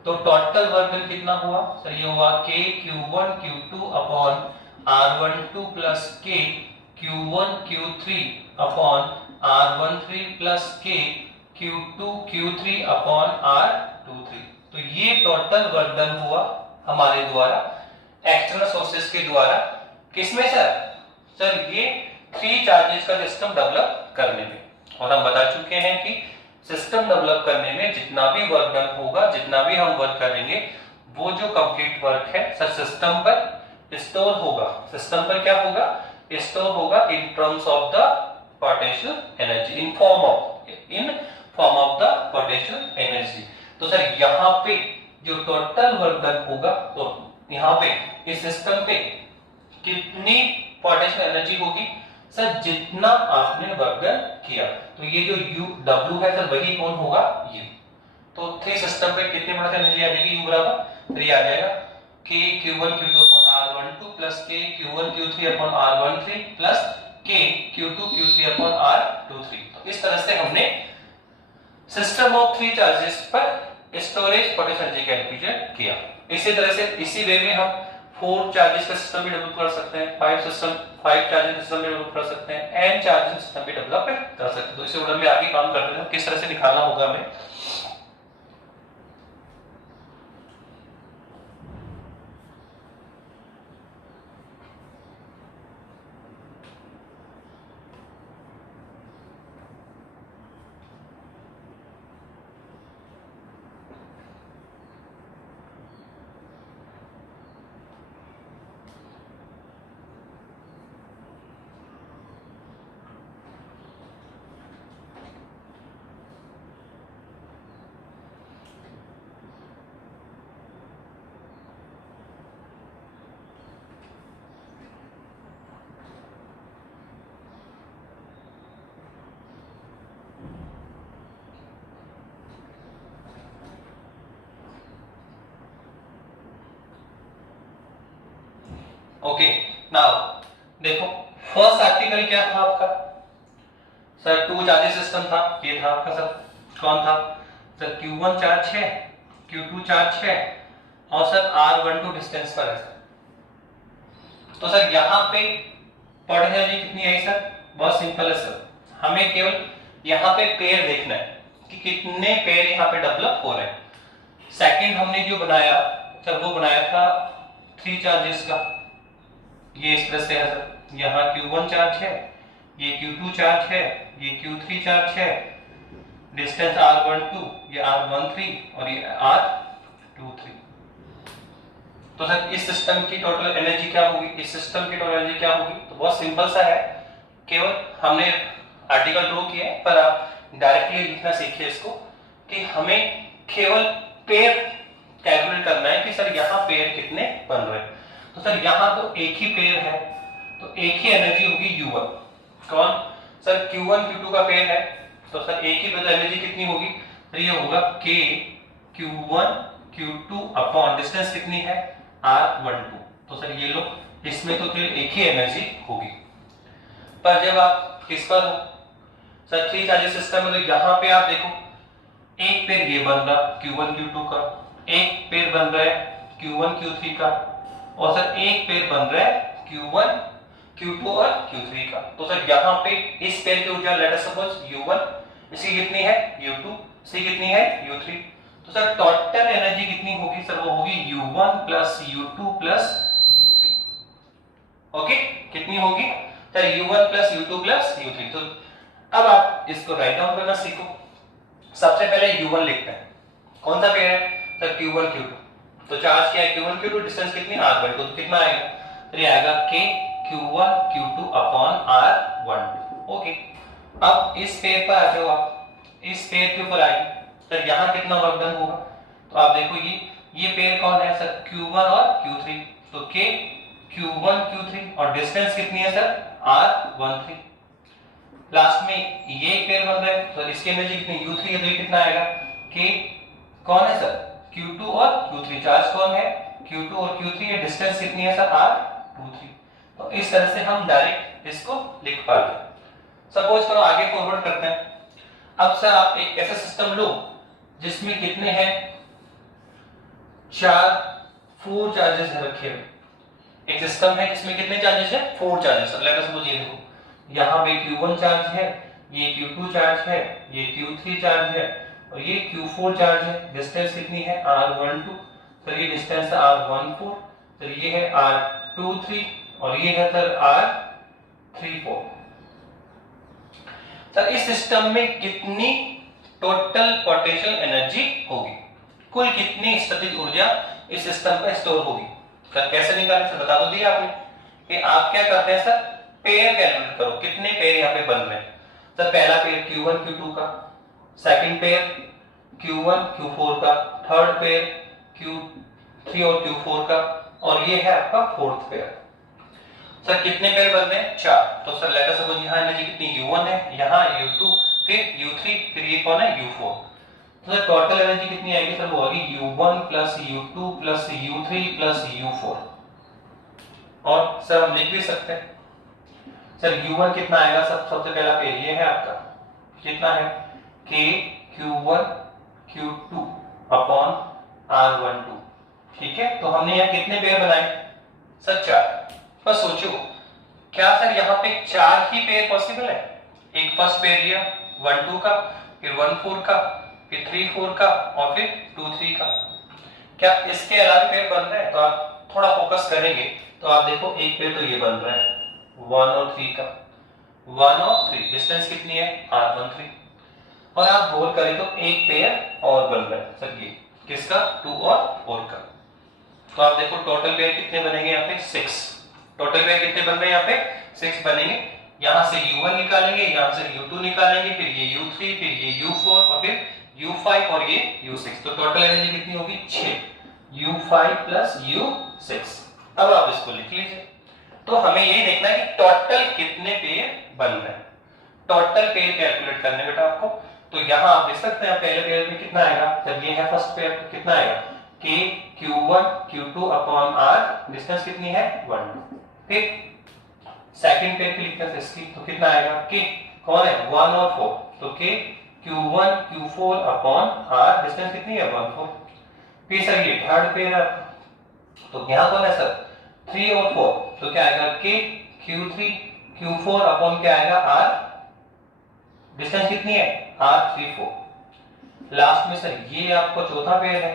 तो टोटल वर्क डन कितना हुआ सर? ये हुआ K Q1 Q2 upon R12 plus K Q1 Q3 upon R13 plus K Q2 Q3 upon R23। तो ये total work done हुआ हमारे द्वारा एक्सटर्नल सोर्सेस के द्वारा, किसमें सर? सर ये 3 चार्जेस का सिस्टम डेवलप करने में। और हम बता चुके हैं कि सिस्टम डेवलप करने में जितना भी वर्क डन होगा, जितना भी हम वर्क करेंगे, वो जो कंप्लीट वर्क है सर सिस्टम पर स्टोर होगा। सिस्टम पर क्या होगा? स्टोर होगा in terms of the potential energy, in form of the potential energy. तो सर यहाँ पे जो टोटल वर्क डन होगा, तो यहाँ पे इस सिस्टम पे कितनी पोटेंशियल एनर्जी होगी? सर जितना आपने वर्क डन किया। तो ये जो U W है सर वही कौन होगा? U। तो 3 सिस्टम पे कितनी पोटेंशियल एनर्जी आ जाएगी? U बराबर 3 आ जाएगा K Q1 Q2 upon R12 plus K Q1 Q3 upon R13 plus K Q2 Q3 upon R23। तो इस तरह से हमने सिस्टम ऑफ 3 चार्जेस पर स्टोरेज पोटेंशियल एनर्जी कैलकुलेट किया। इसी तरह से इसी वे में हम 4 चार्जेस का सिस्टम भी डेवलप कर सकते हैं, 5 चार्जेस का सिस्टम भी डेवलप कर सकते हैं, n चार्जेस का सिस्टम भी डेवलप कर सकते हैं। तो इसी ऑर्डर में आगे काम करते हैं, किस तरह से निकालना होगा हमें। ओके नाउ देखो, फर्स्ट आर्टिकल क्या था आपका? सर 2 चार्जेस सिस्टम था, ये था आपका सर, कौन था सर? Q1 चार्ज है, Q2 चार्ज है और सर R12 डिस्टेंस पर है सर। तो सर यहाँ पे पोटेंशियल एनर्जी कितनी आई सर? बहुत सिंपल है सर, हमें केवल यहाँ पे पेयर देखना है कि कितने पेयर यहाँ पे डेवलप हो रहे हैं। सेकंड हमने जो बनाया सर वो बनाया था 3 चार्जेस का, ये इस तरह से है सर, यहाँ Q1 चार्ज है, ये Q2 चार्ज है, ये Q3 चार्ज है, डिस्टेंस R12, ये R13 और ये R23। तो सर इस सिस्टम की टोटल एनर्जी क्या होगी? इस सिस्टम की टोटल एनर्जी क्या होगी? तो बहुत सिंपल सा है, केवल हमने आर्टिकल ड्रॉ किया है, पर आप डायरेक्टली लिखना सीखिए इसको कि हमें केवल पेयर कैलकुलेट करना है कि सर यहाँ पेयर कितने बन रहे हैं। तो सर यहाँ तो एक ही पेयर है, तो एक ही एनर्जी होगी U1। कौन सर? Q1 Q2 का पेयर है, तो सर एक ही पेयर एनर्जी कितनी होगी? तो ये होगा K Q1 Q2 upon distance कितनी है? R12। तो सर ये लो, इसमें तो केवल एक ही एनर्जी होगी। पर जब आप किस पर हो सर 3 चार्जेस सिस्टम में, तो यहाँ पे आप देखो एक पेयर ये बन रहा Q1 Q2 का, एक पेयर बन रहा है Q1 Q3 का, और सर एक पेयर बन रहा है Q1 Q2 और Q3 का। तो सर यहाँ पे इस पेयर की ऊर्जा लेट अस सपोज U1, इसकी कितनी है? U2, इसकी कितनी है? U3। तो सर टोटल एनर्जी कितनी होगी सर? वो होगी U1 plus U2 plus U3। Okay, कितनी होगी sir? U1 plus U2 plus U3। तो अब आप इसको राइट डाउन करना सीखो। सबसे पहले U1 लिखते हैं, कौन सा पेयर है सर? Q1 Q2। तो चार्ज क्या है? Q1 Q2, डिस्टेंस कितनी? R12। तो कितना आएगा? तो ये आएगा K Q1 Q2 upon R12। Okay, अब इस पेयर पर आ जाओ आप, इस पेयर के ऊपर आइए सर, यहाँ कितना वर्क डन होगा? तो आप देखो ये पेयर कौन है सर? Q1 और Q3। तो K Q1 Q3 और डिस्टेंस कितनी है सर? R13। लास्ट में ये एक पेयर बन रहा है, तो इसकी एनर्जी कितनी? U3 है, तो ये कितना आएगा? K कौन है सर? Q2 और Q3। चार्ज कौन है? Q2 और Q3 है, डिस्टेंस कितनी है सर? R23। तो इस तरह से हम डायरेक्ट इसको लिख पाते हैं। सपोज करो आगे फॉरवर्ड करते हैं। अब सर आप एक ऐसा सिस्टम लो जिसमें कितने हैं? 4 चार्जेस रखे हुए। एक सिस्टम है जिसमें कितने चार्जेस है? 4 चार्जेस। लेट अस सपोज ये देखो, यहाँ पे Q1 चार्ज है, ये Q2 चार्ज है, ये Q3 चार्ज है और ये Q4 चार्ज है, डिस्टेंस कितनी है R12, सर ये डिस्टेंस है R14, सर ये है R23 और ये है सर R34। सर इस सिस्टम में कितनी टोटल पोटेंशियल एनर्जी होगी, कुल कितनी स्थितिज ऊर्जा इस सिस्टम में स्टोर होगी। सर कैसे निकालें, सर बता तो दिया आपने कि आप क्या करते हैं सर, पेयर कैलकुलेट करो, कितने पेयर यहाँ पे बन रहे हैं। सर पहला पेयर Q1 Q2 का, सेकंड पेयर Q1 Q4 का, थर्ड पेयर Q3 और Q4 का, और ये है आपका फोर्थ पेयर। सर कितने पेयर बन रहे हैं, 4। तो सर लेट अस सपोज यहाँ एनर्जी कितनी U1 है, यहाँ U2, फिर U3, फिर ये कौन है U4। तो सर टोटल एनर्जी कितनी आएगी सर, वो होगी U1 plus U2 plus U3 plus U4। और सर हम लिख भी सकते हैं, सर U1 कितना आएगा, सबसे पहला पेयर ये है आपका, कितना है K Q1 Q2 upon R12, ठीक है। तो हमने यहाँ कितने पेयर बनाए सर, 4। बस सोचो क्या सर यहाँ पे 4 ही पेयर पॉसिबल है, एक फर्स्ट पेयर लिया 1 2 का, फिर 1 4 का, फिर 3 4 का और फिर 2 3 का, क्या इसके अलावा पेयर बन रहे हैं। तो आप थोड़ा फोकस करेंगे तो आप देखो एक पेयर तो ये बन रहा है 1 और 3 का, 1 और 3, डिस्टेंस कितनी है R13, और आप गोल करें तो एक पेयर और बन रहा है सर ये किसका, 2 और 4 का। तो आप देखो टोटल पेयर कितने बनेंगे यहाँ पे 6, टोटल पेयर कितने बन रहे हैं यहाँ पे 6 बनेंगे। यहाँ से U1 निकालेंगे, यहाँ से U2 निकालेंगे, फिर ये U3, फिर ये U4 और फिर U5 और ये U6। तो टोटल एनर्जी कितनी होगी 6, U5 प्लस U6। अब आप इसको लिख लीजिए। तो हमें ये देखना है कि टोटल कितने पेयर बन रहे हैं, टोटल पेयर कैलकुलेट करने बेटा आपको। तो यहाँ आप देख सकते हैं पहले पेयर में कितना आएगा, जब ये है फर्स्ट पेयर कितना आएगा K Q1 Q2 upon R, distance कितनी है 1 2। फिर सेकंड पेयर की लिखते हैं इसकी, तो कितना आएगा K कौन है 1 और 4, तो K Q1 Q4 upon R, distance कितनी है 1 4। फिर सर ये थर्ड पेयर है, तो यहाँ कौन है सर 3 और 4, तो क्या आएगा K Q3 Q4 अपॉन क्या आएगा R, डिस्टेंस कितनी है R34। लास्ट में सर ये आपको चौथा पेयर है,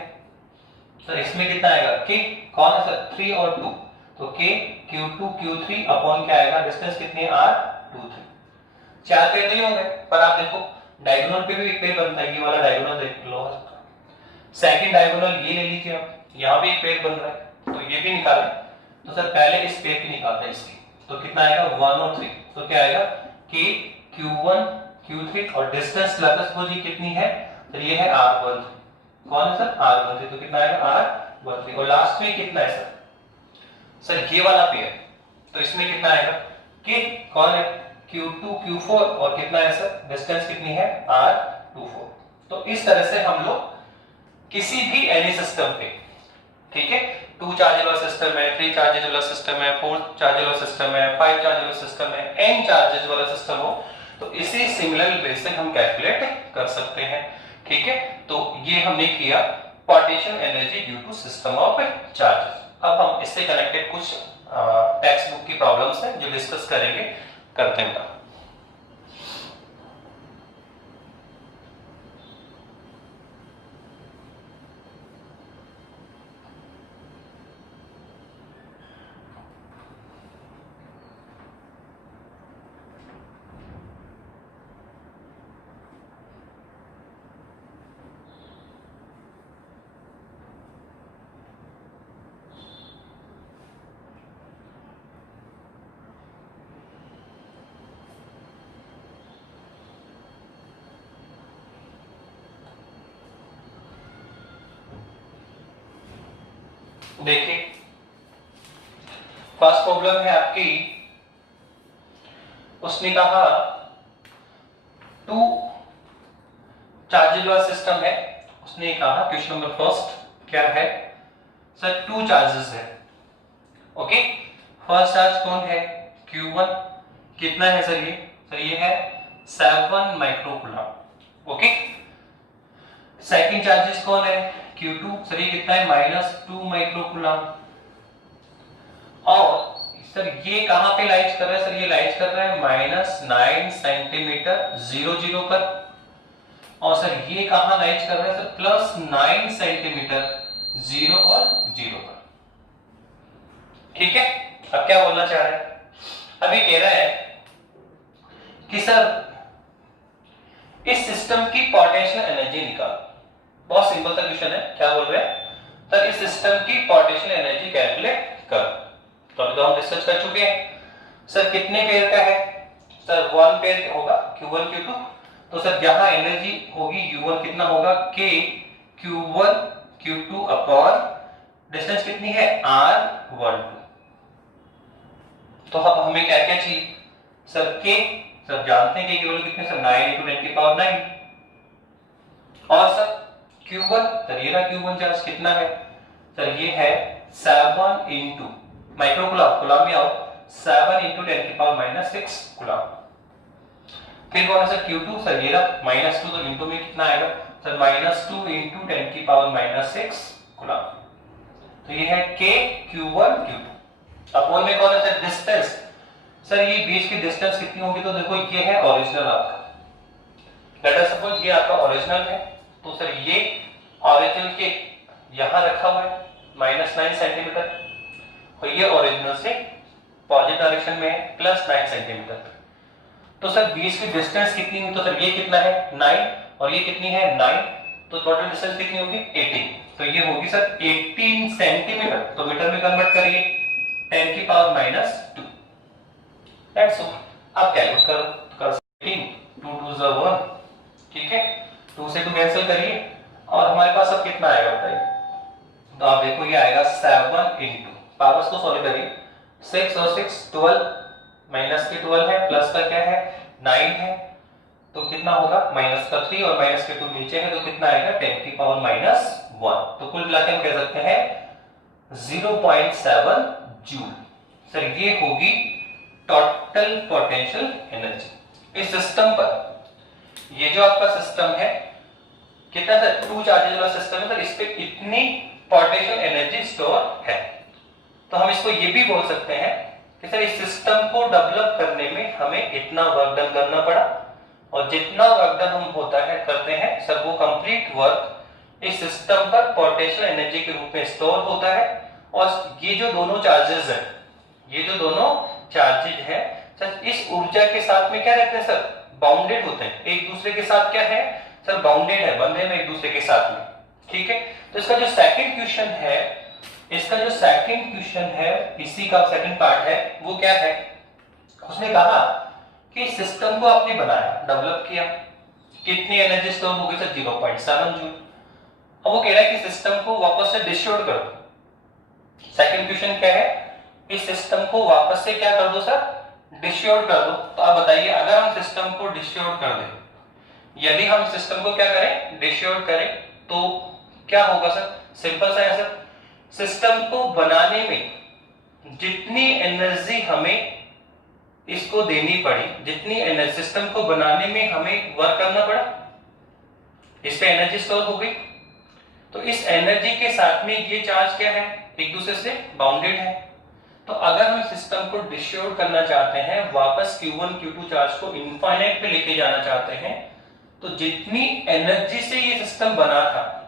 सर इसमें कितना आएगा K कौन है सर 3 और 2, तो K Q2 Q3 अपॉन क्या आएगा, डिस्टेंस कितनी है R23। 4 पेयर नहीं होंगे, पर आप देखो डायगोनल पे भी एक पेयर बनता है, ये वाला डायगोनल देख लो, सेकंड डायगोनल ये ले लीजिए आप, यहाँ भी एक पेयर बन रहा है, तो ये भी निकालें। तो सर पहले इस पेयर की निकालते हैं इसकी, तो कितना आएगा 1 और 3, तो क्या आएगा K Q1 Q3 और डिस्टेंस लगभग जी कितनी है, तो ये है R13, कौन है सर R13, तो कितना आएगा R13। और लास्ट में कितना है सर ये वाला पेयर, तो इसमें कितना आएगा K कौन है Q2 Q4 और कितना है सर, डिस्टेंस कितनी है R24। तो इस तरह से हम लोग किसी भी एनी सिस्टम पे, ठीक है, 2 चार्जेस वाला सिस्टम है, 3 चार्जेस वाला सिस्टम है, 4 चार्जेस वाला सिस्टम है, 5 चार्जेस वाला सिस्टम है, n चार्जेस वाला सिस्टम हो, तो इसी सिमिलर वे से हम कैलकुलेट कर सकते हैं, ठीक है। तो ये हमने किया potential energy due to system of charges. अब हम इससे कनेक्टेड कुछ टेक्स्ट बुक की प्रॉब्लम्स हैं जो डिस्कस करेंगे, करते हैं। देखिए फर्स्ट प्रॉब्लम है आपकी, उसने कहा 2 चार्जेस वाला सिस्टम है, उसने कहा क्वेश्चन नंबर फर्स्ट क्या है सर, 2 चार्जेस है, ओके। फर्स्ट चार्ज कौन है Q1, कितना है सर ये है 7 माइक्रोकूलम, ओके। सेकंड चार्जेस कौन है Q2, सर ये कितना है -2 माइक्रोकूलम। और सर ये कहां पे लाइज कर रहा है, सर ये लाइज कर रहा है -9 सेंटीमीटर 0 0 पर। और सर ये कहां लाइज कर रहे हैं सर, +9 सेंटीमीटर 0 और 0 पर। ठीक है, अब क्या बोलना चाह रहे हैं, अभी कह रहा है कि सर इस सिस्टम की पोटेंशियल एनर्जी निकाल। बहुत सिंपल सा क्वेश्चन है, क्या बोल रहे हैं सर, इस सिस्टम की पोटेंशियल एनर्जी कैलकुलेट कर। तो अभी तो हम डिस्कस कर चुके हैं सर, कितने पेयर का है सर, 1 पेयर होगा Q1 Q2। तो सर जहां एनर्जी होगी U1 कितना होगा, K Q1 Q2 upon distance कितनी है R12। तो अब हमें क्या क्या चाहिए सर, K सर जानते हैं कि वैल्यू कितने सर, 9 × 10⁹ और सर Q1 सर ये रहा Q1 चार्ज कितना है सर, ये है 7 इंटू माइक्रो कूलम, कूलम में आओ, 7 × 10⁻⁻6 कूलम। फिर कौन है सर Q2 सर ये रहा -2, तो इंटू में कितना आएगा सर, -2 × 10⁻⁻6 कूलम। तो ये है K Q1 Q2 अपॉन में कौन है सर, डिस्टेंस सर, ये बीच की डिस्टेंस कितनी होगी, तो देखो ये है ओरिजिनल आपका, लेट अस सपोज ये आपका ओरिजिनल है, तो सर ये ओरिजिनल के यहां रखा हुआ है -9 सेंटीमीटर, और ये ओरिजिनल से पॉजिटिव डायरेक्शन में है +9 सेंटीमीटर। तो सर बीच की डिस्टेंस कितनी हुई, तो सर ये कितना है 9 और ये कितनी है 9, तो टोटल डिस्टेंस कितनी होगी 18। तो ये होगी सर 18 सेंटीमीटर, तो मीटर में कन्वर्ट करिए 10⁻²। That's all. अब कैलकुलेट करो, तो कर 18 2 2 ज़ा 1, ठीक है, 2 से 2 कैंसिल करिए और हमारे पास अब कितना आएगा बताइए, तो आप देखो ये आएगा 7 इंटू पावर्स को सॉल्व करिए, 6 और 6 12, माइनस के 12 है, प्लस का क्या है 9 है, तो कितना होगा माइनस का 3 और माइनस के 2 नीचे है, तो कितना आएगा 10⁻⁻1। तो कुल मिलाकर हम कह सकते हैं 0.7 जूल। सर ये होगी टोटल पोटेंशियल एनर्जी इस सिस्टम पर। ये जो आपका सिस्टम है कितना सर, 2 चार्जेस वाला सिस्टम है सर, इस पे इतनी पोटेंशियल एनर्जी स्टोर है। तो हम इसको ये भी बोल सकते हैं कि सर इस सिस्टम को डेवलप करने में हमें इतना वर्क डन करना पड़ा, और जितना वर्क डन हम होता है करते हैं सर, वो कंप्लीट वर्क इस सिस्टम पर पोटेंशियल एनर्जी के रूप में स्टोर होता है। और ये जो दोनों चार्जेस हैं, ये जो दोनों चार्जेज हैं सर, इस ऊर्जा के साथ में क्या रहते हैं सर, बाउंडेड होते हैं, एक दूसरे के साथ क्या है सर, बाउंडेड है, बंधे में एक दूसरे के साथ में। ठीक है, तो इसका जो सेकंड क्वेश्चन है, इसका जो सेकंड क्वेश्चन है, इसी का सेकंड पार्ट है, वो क्या है, उसने कहा कि सिस्टम को आपने बनाया, डेवलप किया, कितनी एनर्जी स्टोर होगी सर 0.7 जूल। अब वो कह रहा है कि सिस्टम को वापस से डिस्ट्रीब्यूट कर दो। सेकंड क्वेश्चन क्या है, इस सिस्टम को वापस से क्या कर दो सर, डिस्ट्रीब्यूट कर दो। तो आप बताइए, अगर हम सिस्टम को डिस्ट्रीब्यूट कर दें, यदि हम सिस्टम को क्या करें, डिस्ट्रीब्यूट करें, तो क्या होगा सर, सिंपल सा है सर, सिस्टम को बनाने में जितनी एनर्जी हमें इसको देनी पड़ी, जितनी एनर्जी सिस्टम को बनाने में हमें वर्क करना पड़ा, इस पे एनर्जी स्टोर हो गई। तो इस एनर्जी के साथ में ये चार्ज क्या है, एक दूसरे से बाउंडेड है। तो अगर हम सिस्टम को डिस्ट्रीब्यूट करना चाहते हैं, वापस Q1 Q2 चार्ज को इनफाइनाइट पे लेके जाना चाहते हैं, तो जितनी एनर्जी से ये सिस्टम बना था,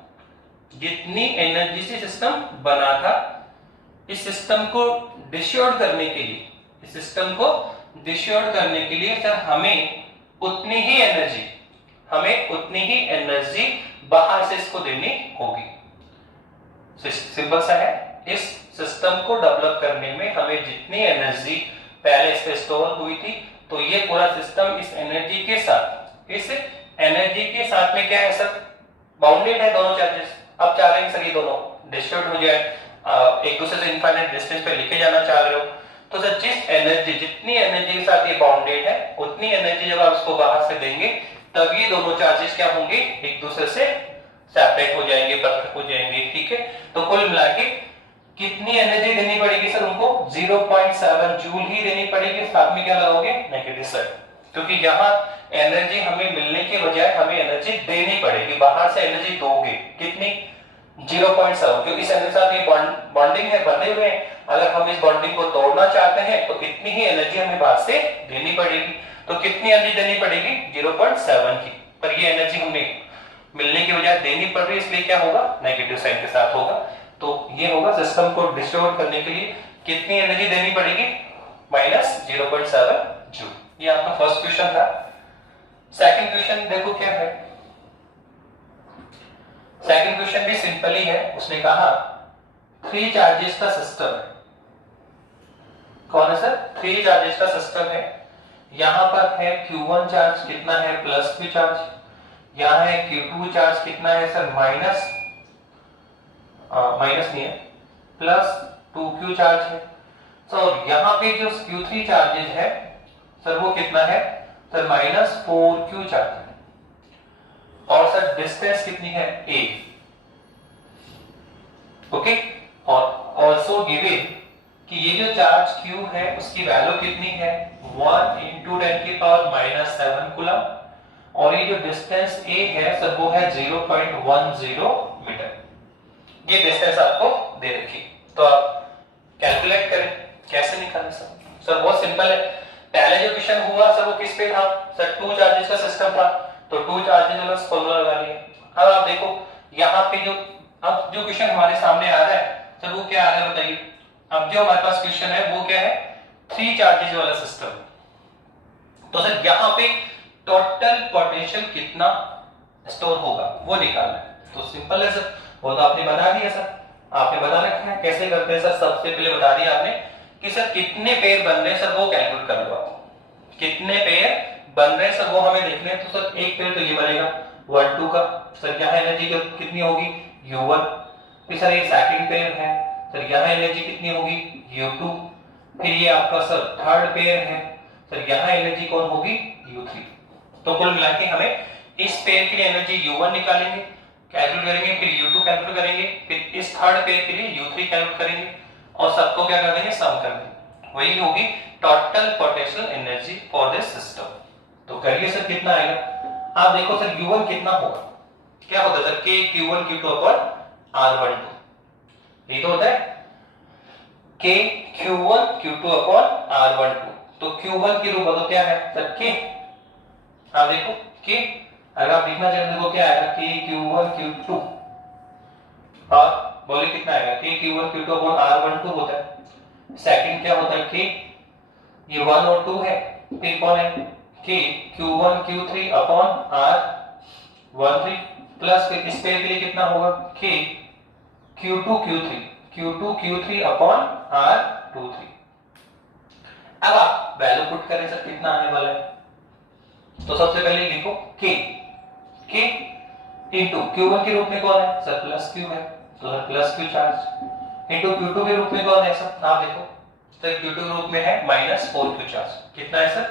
जितनी एनर्जी से सिस्टम बना था, इस सिस्टम को डिस्ट्रीब्यूट करने के लिए, इस सिस्टम को डिस्ट्रीब्यूट करने के लिए सर हमें उतनी ही एनर्जी बाहर से इसको देनी होगी। सिंपल सा है, इस सिस्टम को डेवलप करने में हमें जितनी एनर्जी पहले इस पे स्टोर हुई थी, तो ये पूरा सिस्टम इस एनर्जी के साथ में क्या है सर, बाउंडेड है दोनों चार्जेस। अब चाह रहे हैं सर ये दोनों डिस्ट्रीब्यूट हो जाए, एक दूसरे से इनफाइनाइट डिस्टेंस पे लेके जाना चाह रहे हो, तो सर जितनी एनर्जी के साथ ये बाउंडेड है, उतनी एनर्जी जब आप इसको बाहर से देंगे, तब ये दोनों चार्जेस क्या होंगे, एक दूसरे से सेपरेट हो जाएंगे, पृथक हो जाएंगे। ठीक है, तो कुल मिला के कितनी एनर्जी देनी पड़ेगी सर, उनको 0.7 जूल ही देनी पड़ेगी। साथ में क्या लगाओगे, नेगेटिव साइड, क्योंकि यहाँ एनर्जी हमें मिलने के बजाय हमें एनर्जी देनी पड़ेगी, बाहर से एनर्जी दोगे कितनी 0.7, क्योंकि इस एनर्जी साथ ये बॉन्डिंग है, बंधे हुए हैं। अगर हम इस बॉन्डिंग को तोड़ना चाहते हैं, तो इतनी ही एनर्जी हमें बाहर से देनी पड़ेगी। तो कितनी एनर्जी देनी पड़ेगी, 0.7 की, पर ये एनर्जी हमने मिलने की बजाय देनी पड़ रही है, इसलिए क्या होगा, नेगेटिव साइन के साथ होगा। तो ये होगा सिस्टम को डिस्टोर करने के लिए कितनी एनर्जी देनी पड़ेगी, -0.7 जूल। ये आपका फर्स्ट क्वेश्चन था। सेकंड क्वेश्चन देखो क्या है। सेकंड क्वेश्चन भी सिंपल ही है। उसने कहा 3 चार्जेस का सिस्टम है। कौन है सर, 3 चार्जेस का सिस्टम है। यहां पर है Q1 चार्ज कितना है, +Q चार्ज। यहां है Q2 चार्ज कितना है सर, माइनस नहीं है, +2Q चार्ज है। तो यहाँ पे जो Q3 चार्जेज है सर वो कितना है सर, -4Q चार्ज है। और सर डिस्टेंस कितनी है, a। ओके, और ऑल्सो गिवन कि ये जो चार्ज Q है उसकी वैल्यू कितनी है, 1 × 10⁻⁻7 कूलम। और ये जो डिस्टेंस a है सर वो है 0.10 मीटर। ये डिस्टेंस आपको दे रखी, तो आप कैलकुलेट करें कैसे निकालें सर। सर बहुत सिंपल है। पहले जो क्वेश्चन हुआ सर वो किस पे था सर, 2 चार्जेस का सिस्टम था, तो 2 चार्जेस वाला फॉर्मूला लगा लिया। अब आप देखो यहाँ पे जो अब जो क्वेश्चन हमारे सामने आ रहा है सर वो क्या आ रहा है बताइए। अब जो हमारे पास क्वेश्चन है वो क्या है, 3 चार्जेस वाला सिस्टम। तो सर यहाँ पे टोटल पोटेंशियल कितना स्टोर होगा वो निकालना है। तो सिंपल है सर, वो तो आपने बता दिया सर, आपने बता रखा है कैसे करते हैं सर। सबसे पहले बता दिया आपने कि सर कितने पेयर बन रहे हैं सर वो कैलकुलेट कर लो आप। कितने पेयर बन रहे हैं सर वो हमें देखने हैं। तो सर एक पेयर तो ये बनेगा 1 2 का, सर यहाँ एनर्जी कितनी होगी, U1। फिर सर ये सेकंड पेयर है सर, यहाँ एनर्जी कितनी होगी, U2। फिर ये आपका सर थर्ड पेयर है सर, यहाँ एनर्जी कौन होगी, U3। तो कुल मिला के हमें इस पेयर के लिए एनर्जी U1 निकालेंगे, कैलकुलेट करेंगे, फिर U2 कैलकुलेट करेंगे, फिर इस थर्ड पेयर के लिए U3 कैलकुलेट करेंगे, और सबको क्या कर देंगे, सम कर देंगे। वही होगी total potential energy for this system. तो करिए सर कितना आएगा। आप देखो सर U1 कितना होगा, क्या होता है sir, K Q1 Q2 upon R12। ये तो होता है K Q1 Q2 upon R12। तो Q1 की रूप तो क्या है सर, K। आप देखो K, अगर आप लिखना चाहते देखो क्या आएगा, K Q1 Q2, और बोले कितना आएगा, K Q1 Q2 upon R12 होता है। सेकंड क्या होता है, K, ये 1 और 2 है, फिर कौन है, K Q1 Q3 upon R13, plus फिर इस पेयर के लिए कितना होगा, K Q2 Q3 upon R23। अब आप वैल्यू पुट करें सर कितना आने वाला है। तो सबसे पहले लिखो K इंटू Q1 के रूप में कौन है सर, +Q है, तो sir +Q charge, into Q2 के रूप में कौन है सर, आप देखो सर Q2 के रूप में है -4Q चार्ज। कितना है सर,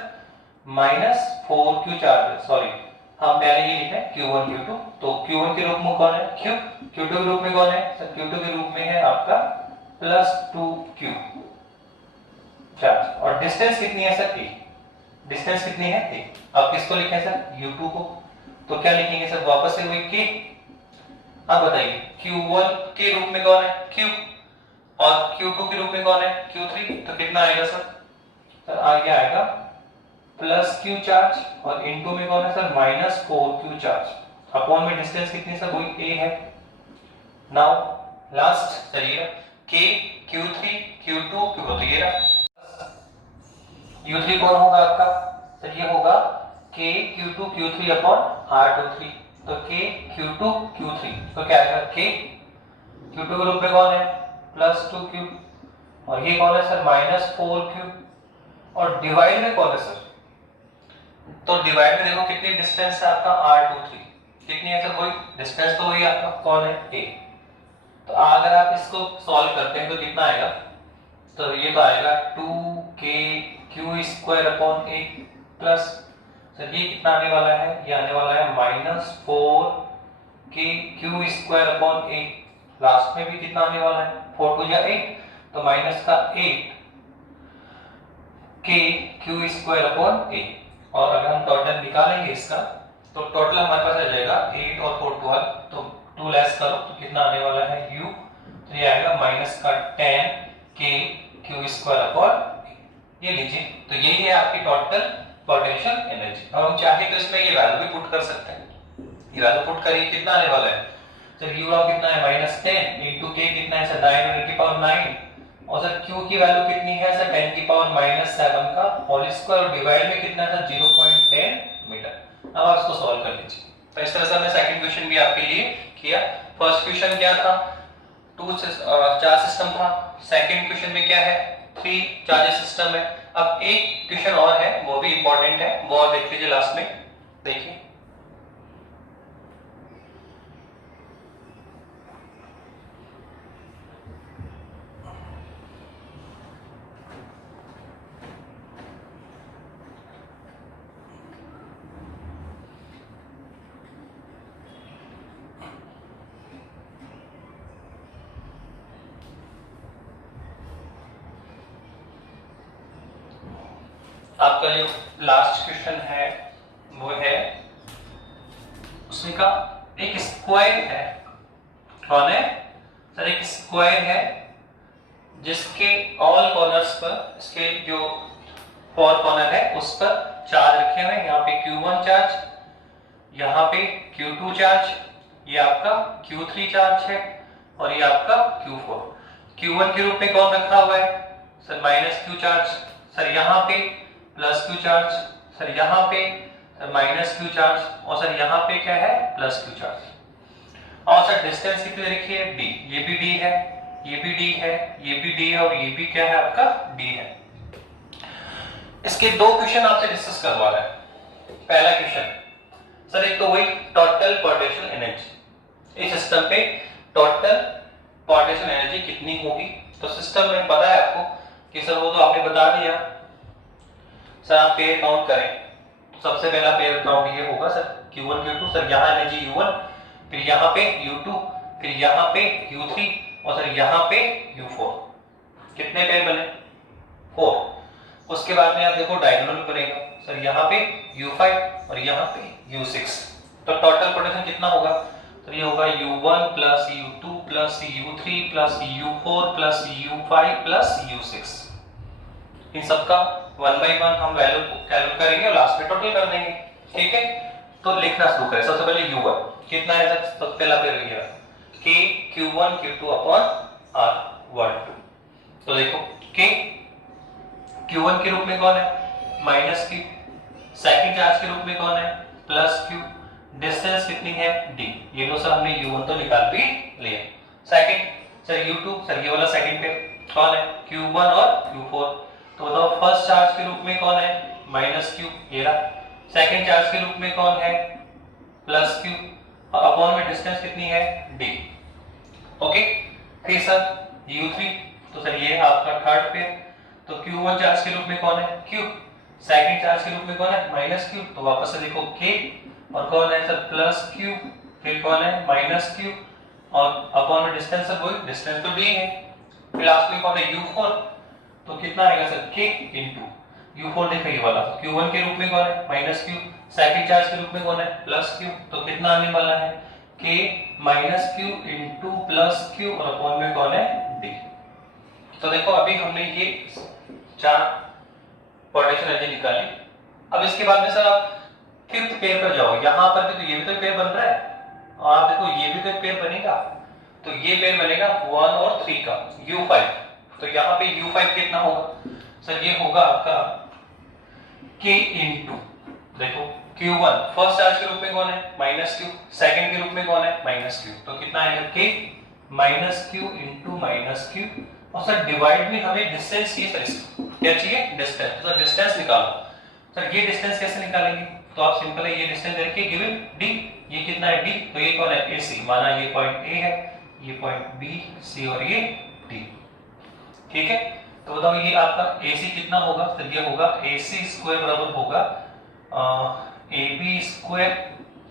-4Q चार्ज। सॉरी, हम पहले ये लिखे Q1 Q2, तो Q1 के रूप में कौन है Q, Q2 के रूप में कौन है सर, Q2 के रूप में है आपका +2Q चार्ज। और डिस्टेंस कितनी है सर, A। डिस्टेंस कितनी है, A। अब किसको लिखें सर, U2 को। तो क्या लिखेंगे सर, वापस से वही K। अब बताइए Q1 के रूप में कौन है Q, और Q2 के रूप में कौन है Q3। तो कितना आएगा सर, सर आगे आएगा +Q चार्ज, और इनटू में कौन है सर, -4Q चार्ज। अपॉन में डिस्टेंस कितनी सर, वही A है। नाउ लास्ट चलिए K Q3 Q2 Q2, तो ये रहा। U3 कौन होगा आपका सर, ये होगा K Q2 Q3 upon R23। तो K Q2 Q3, तो क्या आएगा, K Q2 के रूप में कौन है +2Q, और ये कौन है सर -4Q, और डिवाइड में कौन है सर, तो डिवाइड में देखो कितनी डिस्टेंस है आपका R23, कितनी है सर, वही डिस्टेंस तो वही आपका कौन है A। तो अगर आप इसको सॉल्व करते हैं तो कितना आएगा, तो ये तो आएगा 2KQ² upon A plus sir ये कितना आने वाला है, ये आने वाला है -4KQ² अपॉन A। लास्ट में भी कितना आने वाला है, 4 2 8, तो माइनस का 8KQ² अपॉन A। और अगर हम टोटल निकालेंगे इसका, तो टोटल हमारे पास आ जाएगा 8 और 4 12, तो 2 लेस करो तो कितना आने वाला है U, तो ये आएगा माइनस का 10KQ² अपॉन। ये लीजिए, तो यही है आपकी टोटल पोटेंशियल एनर्जी। अब हम चाहे तो इसमें ये वैल्यू भी पुट कर सकते हैं, ये वैल्यू पुट करिए, कितना आने वाला है सर, u रॉ कितना है -10 इनटू k कितना है सर 9 और सर q की वैल्यू कितनी है सर 10⁻⁷ का होल स्क्वायर और डिवाइड में कितना है सर 0.10 मीटर। अब आप इसको सॉल्व कर लीजिए। तो इस तरह से हमने सेकंड क्वेश्चन भी आपके लिए किया। फर्स्ट क्वेश्चन क्या था, चार्ज सिस्टम था। सेकंड क्वेश्चन में क्या है, 3 चार्जेस सिस्टम है। अब एक क्वेश्चन और है, वो भी इंपॉर्टेंट है, वो और देख लीजिए लास्ट में। देखिए आपका जो लास्ट क्वेश्चन है वो है उसमें का एक स्क्वायर है। कौन है सर, एक स्क्वायर है जिसके ऑल कॉर्नर्स पर, इसके जो 4 कॉर्नर है उस पर चार्ज रखे हुए हैं। यहाँ पे Q1 चार्ज, यहाँ पे Q2 चार्ज, ये आपका Q3 चार्ज है और ये आपका Q4। Q1 के रूप में कौन रखा हुआ है सर, -Q चार्ज, सर यहाँ पे +Q चार्ज, सर यहाँ पे -Q चार्ज और सर यहाँ पे क्या है +Q चार्ज। और सर डिस्टेंस कितनी रखी है, d, ये भी d है, ये भी d है, ये भी d है और ये भी क्या है आपका d है। इसके 2 क्वेश्चन आपसे डिस्कस करवा रहा है। पहला क्वेश्चन सर, एक तो वही टोटल पोटेंशियल एनर्जी, इस सिस्टम पे टोटल पोटेंशियल एनर्जी कितनी होगी। तो सिस्टम में पता है आपको कि सर वो तो आपने बता दिया। सर आप पेयर काउंट करें तो सबसे पहला पेयर काउंट ये होगा सर Q1 Q2, सर यहाँ एनर्जी U1, फिर यहाँ पे U2, फिर यहाँ पे U3 और सर यहाँ पे U4। कितने पेयर बने, 4। उसके बाद में आप देखो डायगोनल बनेगा सर, यहाँ पे U5 और यहाँ पे U6। तो टोटल पोटेंशियल कितना होगा, तो ये होगा U1 plus U2 plus U3 plus U4 plus U5 plus U6। इन सबका 1 बाय 1 हम वैल्यू कैलकुलेट करेंगे और लास्ट में टोटल कर देंगे। ठीक है, तो लिखना शुरू करें। सबसे पहले U1 कितना है सर, सबसे पहला पेयर लिखिएगा K Q1 Q2 upon R12। तो देखो K Q1 के रूप में कौन है -Q, सेकंड चार्ज के रूप में कौन है +Q, डिस्टेंस कितनी है d, ये लो सर हमने U1 तो निकाल भी लिया। सेकंड सर U2, सर ये वाला सेकंड पेयर कौन है Q1 और Q4। तो बताओ फर्स्ट चार्ज के रूप में कौन है -Q, ये रहा। सेकंड चार्ज के रूप में कौन है +Q और अपॉन में डिस्टेंस कितनी है d। ओके, फिर सर U3, तो सर ये आपका थर्ड पेयर। तो Q1 चार्ज के रूप में कौन है Q, सेकंड चार्ज के रूप में कौन है -Q, तो वापस से देखो K और कौन है सर +Q, फिर कौन है -Q और अपॉन में डिस्टेंस, सर वही डिस्टेंस तो d है। फिर लास्ट में कौन है U4, तो कितना आएगा सर K इंटू U4। देखो ये वाला Q1 के रूप में कौन है -Q, सेकंड चार्ज के रूप में कौन है +Q, तो कितना आने वाला है K -Q इंटू +Q और अपॉन में कौन है D। तो देखो अभी हमने ये 4 पोटेंशियल एनर्जी निकाली। अब इसके बाद में सर आप फिफ्थ पेयर पर जाओ, यहाँ पर भी तो ये भी तो पेयर बन रहा है और आप देखो ये भी तो पेयर बनेगा। तो ये पेयर बनेगा 1 और 3 का U5। तो यहाँ पे U5 कितना होगा सर, ये होगा आपका K इंटू देखो Q1 फर्स्ट चार्ज के रूप में कौन है -Q, सेकंड के रूप में कौन है -Q, तो कितना आएगा K -Q इंटू -Q और सर डिवाइड में हमें डिस्टेंस चाहिए। सर क्या चाहिए डिस्टेंस, तो सर डिस्टेंस निकालो। सर ये डिस्टेंस कैसे निकालेंगे, तो आप सिंपल है ये डिस्टेंस रखिए गिवन d, ये कितना है d, तो ये कौन है AC, माना ये पॉइंट A है, ये पॉइंट B C और ये D। ठीक है, तो बताओ ये आपका AC कितना होगा, तो ये होगा AC स्क्वायर बराबर होगा AB square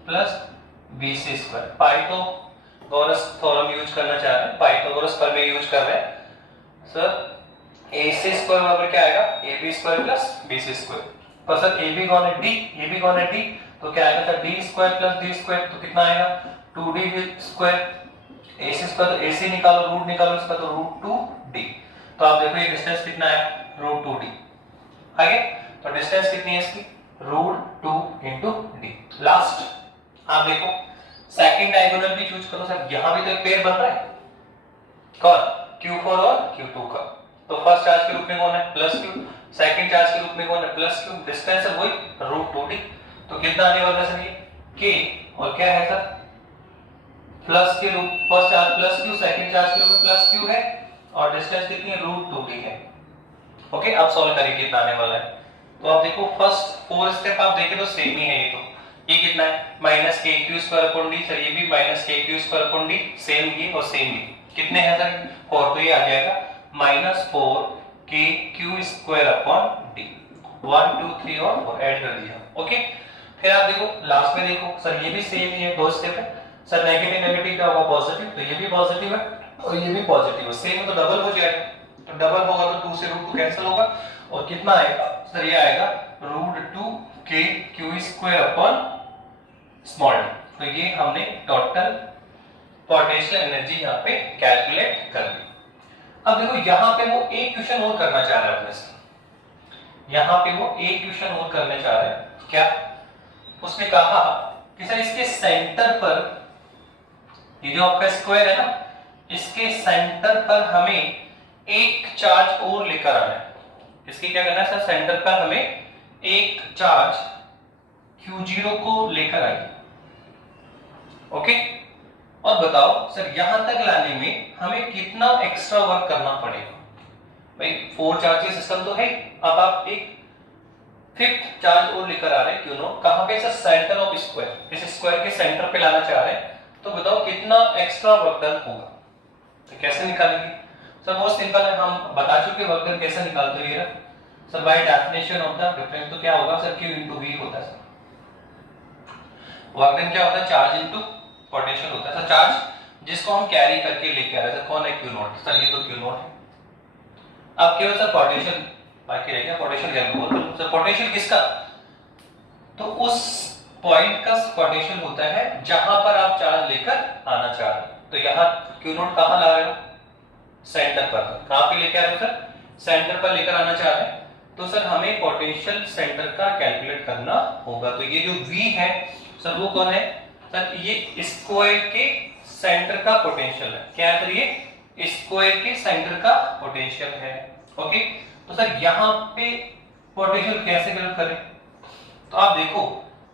plus BC square. Pythagoras theorem use करना चाह रहे हैं, पाइथागोरस प्रमेय यूज कर रहे हैं सर। AC स्क्वायर बराबर क्या आएगा AB square plus BC square. पर सर AB कौन है D, AB कौन है D, तो क्या आएगा sir D square plus D square, तो कितना आएगा 2D स्क्वायर। AC स्क्वायर तो AC निकालो, रूट निकालो इसका, तो √2D। तो आप देखो ये डिस्टेंस कितना है √2D। आगे तो डिस्टेंस कितनी है इसकी √2 × D। लास्ट आप देखो सेकंड डायगोनल भी चूज करो सर, यहां भी तो एक पेयर बन रहा है, कौन, Q4 और Q2 का। तो फर्स्ट चार्ज के रूप में कौन है, प्लस Q, सेकंड चार्ज के रूप में कौन है, प्लस Q, डिस्टेंस है वही √2d। तो कितना आने वाला है सर, ये K और क्या है सर, प्लस के रूप, first charge plus Q, second charge के रूप में प्लस Q है, और डिस्टेंस कितनी है, √2d है। ओके, अब सॉल्व करिए कितना आने वाला है। तो आप देखो फर्स्ट 4 स्टेप आप देखें तो सेम ही है ये कितना है, -kq²/d, सर ये भी -kq²/d, सेम ये और सेम ये, कितने हैं सर 4, तो ये आ जाएगा -4kq²/d। 1 2 3 और 4 ऐड कर दिया। ओके, फिर आप देखो लास्ट में देखो सर ये भी सेम ही है, 2 स्टेप है सर, नेगेटिव नेगेटिव क्या होगा पॉजिटिव, तो ये भी पॉजिटिव है और ये भी पॉजिटिव है, सेम है तो डबल हो जाएगा, तो डबल होगा तो 2 से √2 कैंसिल होगा, और कितना आएगा सर, ये आएगा √2kq²/d। तो ये हमने टोटल पोटेंशियल एनर्जी यहाँ पे कैलकुलेट कर ली। अब देखो यहाँ पे वो एक क्वेश्चन और करना चाह रहा है अपने से, यहाँ पे वो एक क्वेश्चन और करने चाह रहा है, क्या, उसने कहा कि सर इसके सेंटर पर, ये जो आपका स्क्वायर है ना, इसके सेंटर पर हमें एक चार्ज और लेकर आना है। इसके क्या करना है सर, सेंटर पर हमें एक चार्ज Q0 को लेकर आइए। ओके, और बताओ सर यहां तक लाने में हमें कितना एक्स्ट्रा वर्क करना पड़ेगा। भाई 4 चार्ज सिस्टम तो है, अब आप एक 5th चार्ज और लेकर आ रहे हैं, क्यों नो, कहां पे सर, सेंटर ऑफ स्क्वायर, इस स्क्वायर के सेंटर पे लाना चाह रहे हैं, तो बताओ कितना एक्स्ट्रा वर्क डन होगा। तो कैसे निकालेंगे सर, बहुत सिंपल है, हम बता चुके वर्क डन कैसे निकालते हैं sir, by definition of the difference, तो क्या होगा सर, Q into V होता है सर, वर्क डन क्या होता है, चार्ज इनटू पोटेंशियल होता है सर, चार्ज जिसको हम कैरी करके लेके आ रहे हैं सर, कौन है, Q0 सर, ये तो Q0 है। अब केवल सर पोटेंशियल बाकी रह गया, पोटेंशियल कैलकुलेट करो सर, पोटेंशियल किसका, तो उस पॉइंट का पोटेंशियल होता है जहां पर आप चार्ज लेकर आना चाह रहे हैं। तो यहाँ Q0 कहां ला रहे हो, सेंटर पर, कहां पे लेके आ रहे हो सर, सेंटर पर लेकर आना चाह रहे हैं, तो सर हमें पोटेंशियल सेंटर का कैलकुलेट करना होगा। तो ये जो V है सर वो कौन है सर, ये स्क्वायर के सेंटर का पोटेंशियल है, क्या है सर, ये स्क्वायर के सेंटर का पोटेंशियल है। ओके, तो सर यहाँ पे पोटेंशियल कैसे कैलकुलेट करें, तो आप देखो,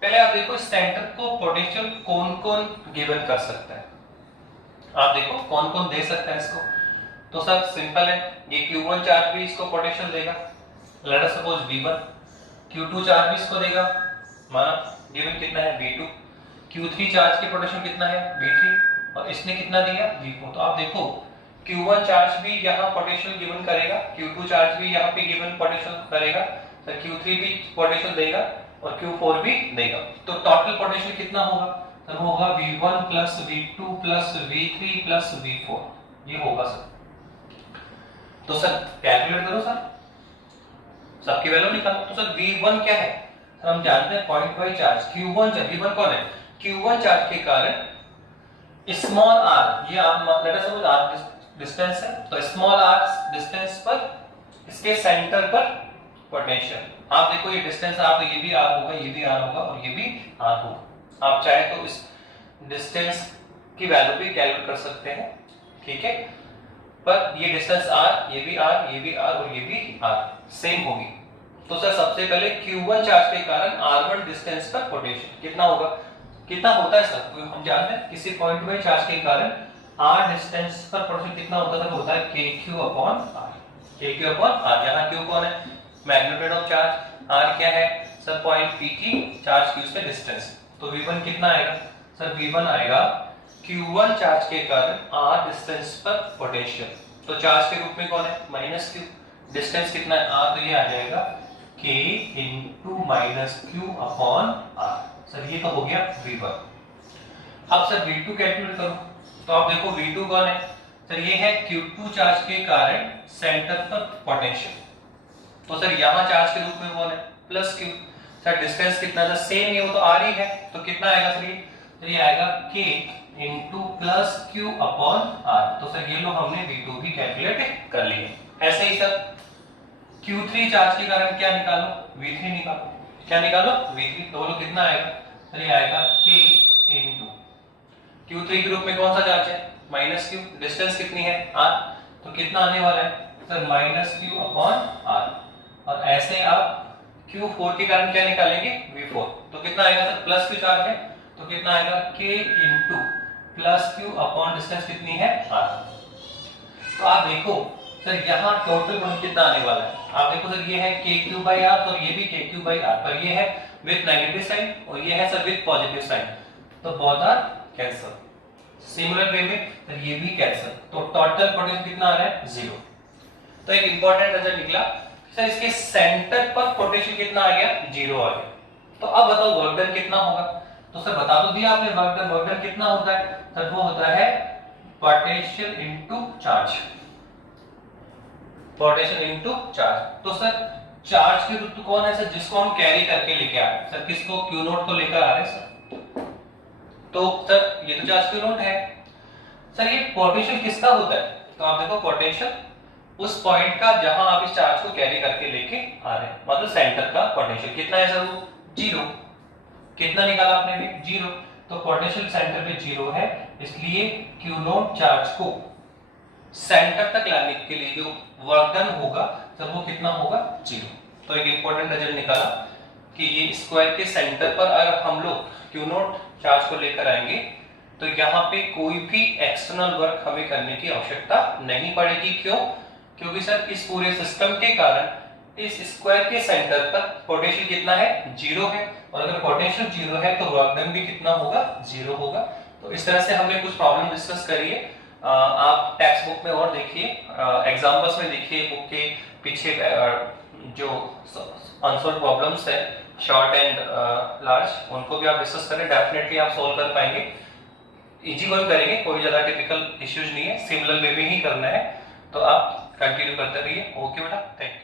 पहले आप देखो सेंटर को पोटेंशियल कौन कौन गिवन कर सकता है, आप देखो कौन कौन दे सकता है इसको। तो सर सिंपल है, ये Q1 चार्ज भी इसको पोटेंशियल देगा, let us suppose V1, Q2 charge भी इसको देगा, माना गिवन कितना है V2, Q3 चार्ज के पोटेंशियल कितना है V3, और इसने कितना दिया V4। तो आप देखो Q1 चार्ज भी यहाँ पोटेंशियल गिवन करेगा, Q2 चार्ज भी यहाँ पे गिवन पोटेंशियल करेगा, तो Q3 भी पोटेंशियल देगा और Q4 भी देगा। तो टोटल पोटेंशियल कितना होगा सर, होगा V1 plus V2 plus V3 plus V4, ये होगा सर। तो सर कैलकुलेट करो सर, सबकी वैल्यू निकालो। तो सर V1 क्या है सर, हम जानते हैं point wise charge, Q1 charge, V1 कौन है, Q1 चार्ज के कारण स्मॉल r, ये आप let us suppose r distance है, तो स्मॉल r डिस्टेंस पर इसके सेंटर पर पोटेंशियल, आप देखो ये डिस्टेंस r, तो ये भी r होगा, ये भी r होगा और ये भी r होगा। आप चाहे तो इस डिस्टेंस की वैल्यू भी कैलकुलेट कर सकते हैं, ठीक है, पर ये डिस्टेंस r, ये भी r, ये भी r और ये भी r सेम होगी। तो सर सबसे पहले Q1 चार्ज के कारण R1 डिस्टेंस पर पोटेंशियल कितना होगा, कितना होता है सर, तो हम जानते हैं किसी पॉइंट में चार्ज के कारण r डिस्टेंस पर पोटेंशियल कितना होता है, होता है KQ/R, KQ/R, जहां Q कौन है, मैग्नीट्यूड ऑफ चार्ज, R क्या है सर, पॉइंट P की चार्ज Q से डिस्टेंस। तो V1 कितना आएगा सर, V1 आएगा Q1 चार्ज के कारण R डिस्टेंस पर पोटेंशियल, तो चार्ज के रूप में कौन है -Q, डिस्टेंस कितना है R, तो ये आ जाएगा K into -Q/R, सर ये तो हो गया V1। अब सर V2 कैलकुलेट करो, तो आप देखो V2 कौन है सर, ये है Q2 चार्ज के कारण सेंटर पर पोटेंशियल, तो सर यहाँ चार्ज के रूप में कौन है +Q, सर डिस्टेंस कितना था, सेम ही, वो तो R ही है, तो कितना आएगा सर, ये आएगा K into +Q/R। तो सर ये लो हमने V2 भी कैलकुलेट कर लिया। ऐसे ही सर Q3 चार्ज के कारण क्या निकालो, V3 निकालो, क्या निकालो V3, तो बोलो कितना आएगा सर, ये आएगा K into Q3 ग्रुप में कौन सा चार्ज है माइनस क्यू, डिस्टेंस कितनी है r, तो कितना आने वाला है sir minus Q upon r। और ऐसे आप Q4 के कारण क्या निकालेंगे V4, तो कितना आएगा सर प्लस क्यू चार्ज है तो कितना आएगा K into plus Q upon distance कितनी है r। तो आप देखो सर यहाँ टोटल बल कितना आने वाला है, आप देखो सर ये है KQ/r और ये भी KQ/r, पर ये है विद नेगेटिव साइन और ये है सर विद पॉजिटिव साइन, तो both are cancel. Similar way में सर ये भी कैंसिल, तो टोटल पोटेंशियल कितना आ रहा है 0। तो एक इंपॉर्टेंट रिजल्ट निकला सर इसके सेंटर पर पोटेंशियल कितना आ गया 0 आ गया। तो अब बताओ वर्क डन कितना होगा, तो सर बता तो दिया आपने वर्क डन कितना होता है सर, वो होता है potential into charge, potential into charge. तो सर चार्ज के रूप कौन है सर जिसको हम कैरी करके लेके आ रहे हैं सर, किसको Q0 को लेकर आ रहे हैं सर, तो सर ये तो चार्ज Q0 है। सर ये पोटेंशियल किसका होता है, तो आप देखो पोटेंशियल उस पॉइंट का जहां आप इस चार्ज को कैरी करके लेके आ रहे हैं, मतलब सेंटर का पोटेंशियल कितना है सर वो 0, कितना निकाला आपने भी 0, तो पोटेंशियल सेंटर पे 0 है, इसलिए Q0 चार्ज को सेंटर तक लाने के लिए जो वर्क डन होगा सर वो कितना होगा 0। तो एक इंपॉर्टेंट रिजल्ट निकाला कि ये स्क्वायर के सेंटर पर अगर हम लोग Q0 चार्ज को लेकर आएंगे तो यहाँ पे कोई भी एक्सटर्नल वर्क हमें करने की आवश्यकता नहीं पड़ेगी। क्यों, क्योंकि सर इस पूरे सिस्टम के कारण इस स्क्वायर के सेंटर पर पोटेंशियल कितना है 0 है, और अगर पोटेंशियल 0 है तो वर्क डन भी कितना होगा 0 होगा। तो इस तरह से हमने कुछ प्रॉब्लम डिस्कस करी है, आप टेक्स्ट बुक में और देखिए, एग्जाम्पल्स में देखिए, बुक के पीछे जो आंसर प्रॉब्लम्स है शॉर्ट एंड लार्ज उनको भी आप डिस्कस करें, डेफिनेटली आप सोल्व कर पाएंगे। इजी वर्क करेंगे, कोई ज्यादा टिपिकल इश्यूज नहीं है, सिमिलर वे में ही करना है, तो आप कंटिन्यू करते रहिए। ओके बेटा, थैंक यू।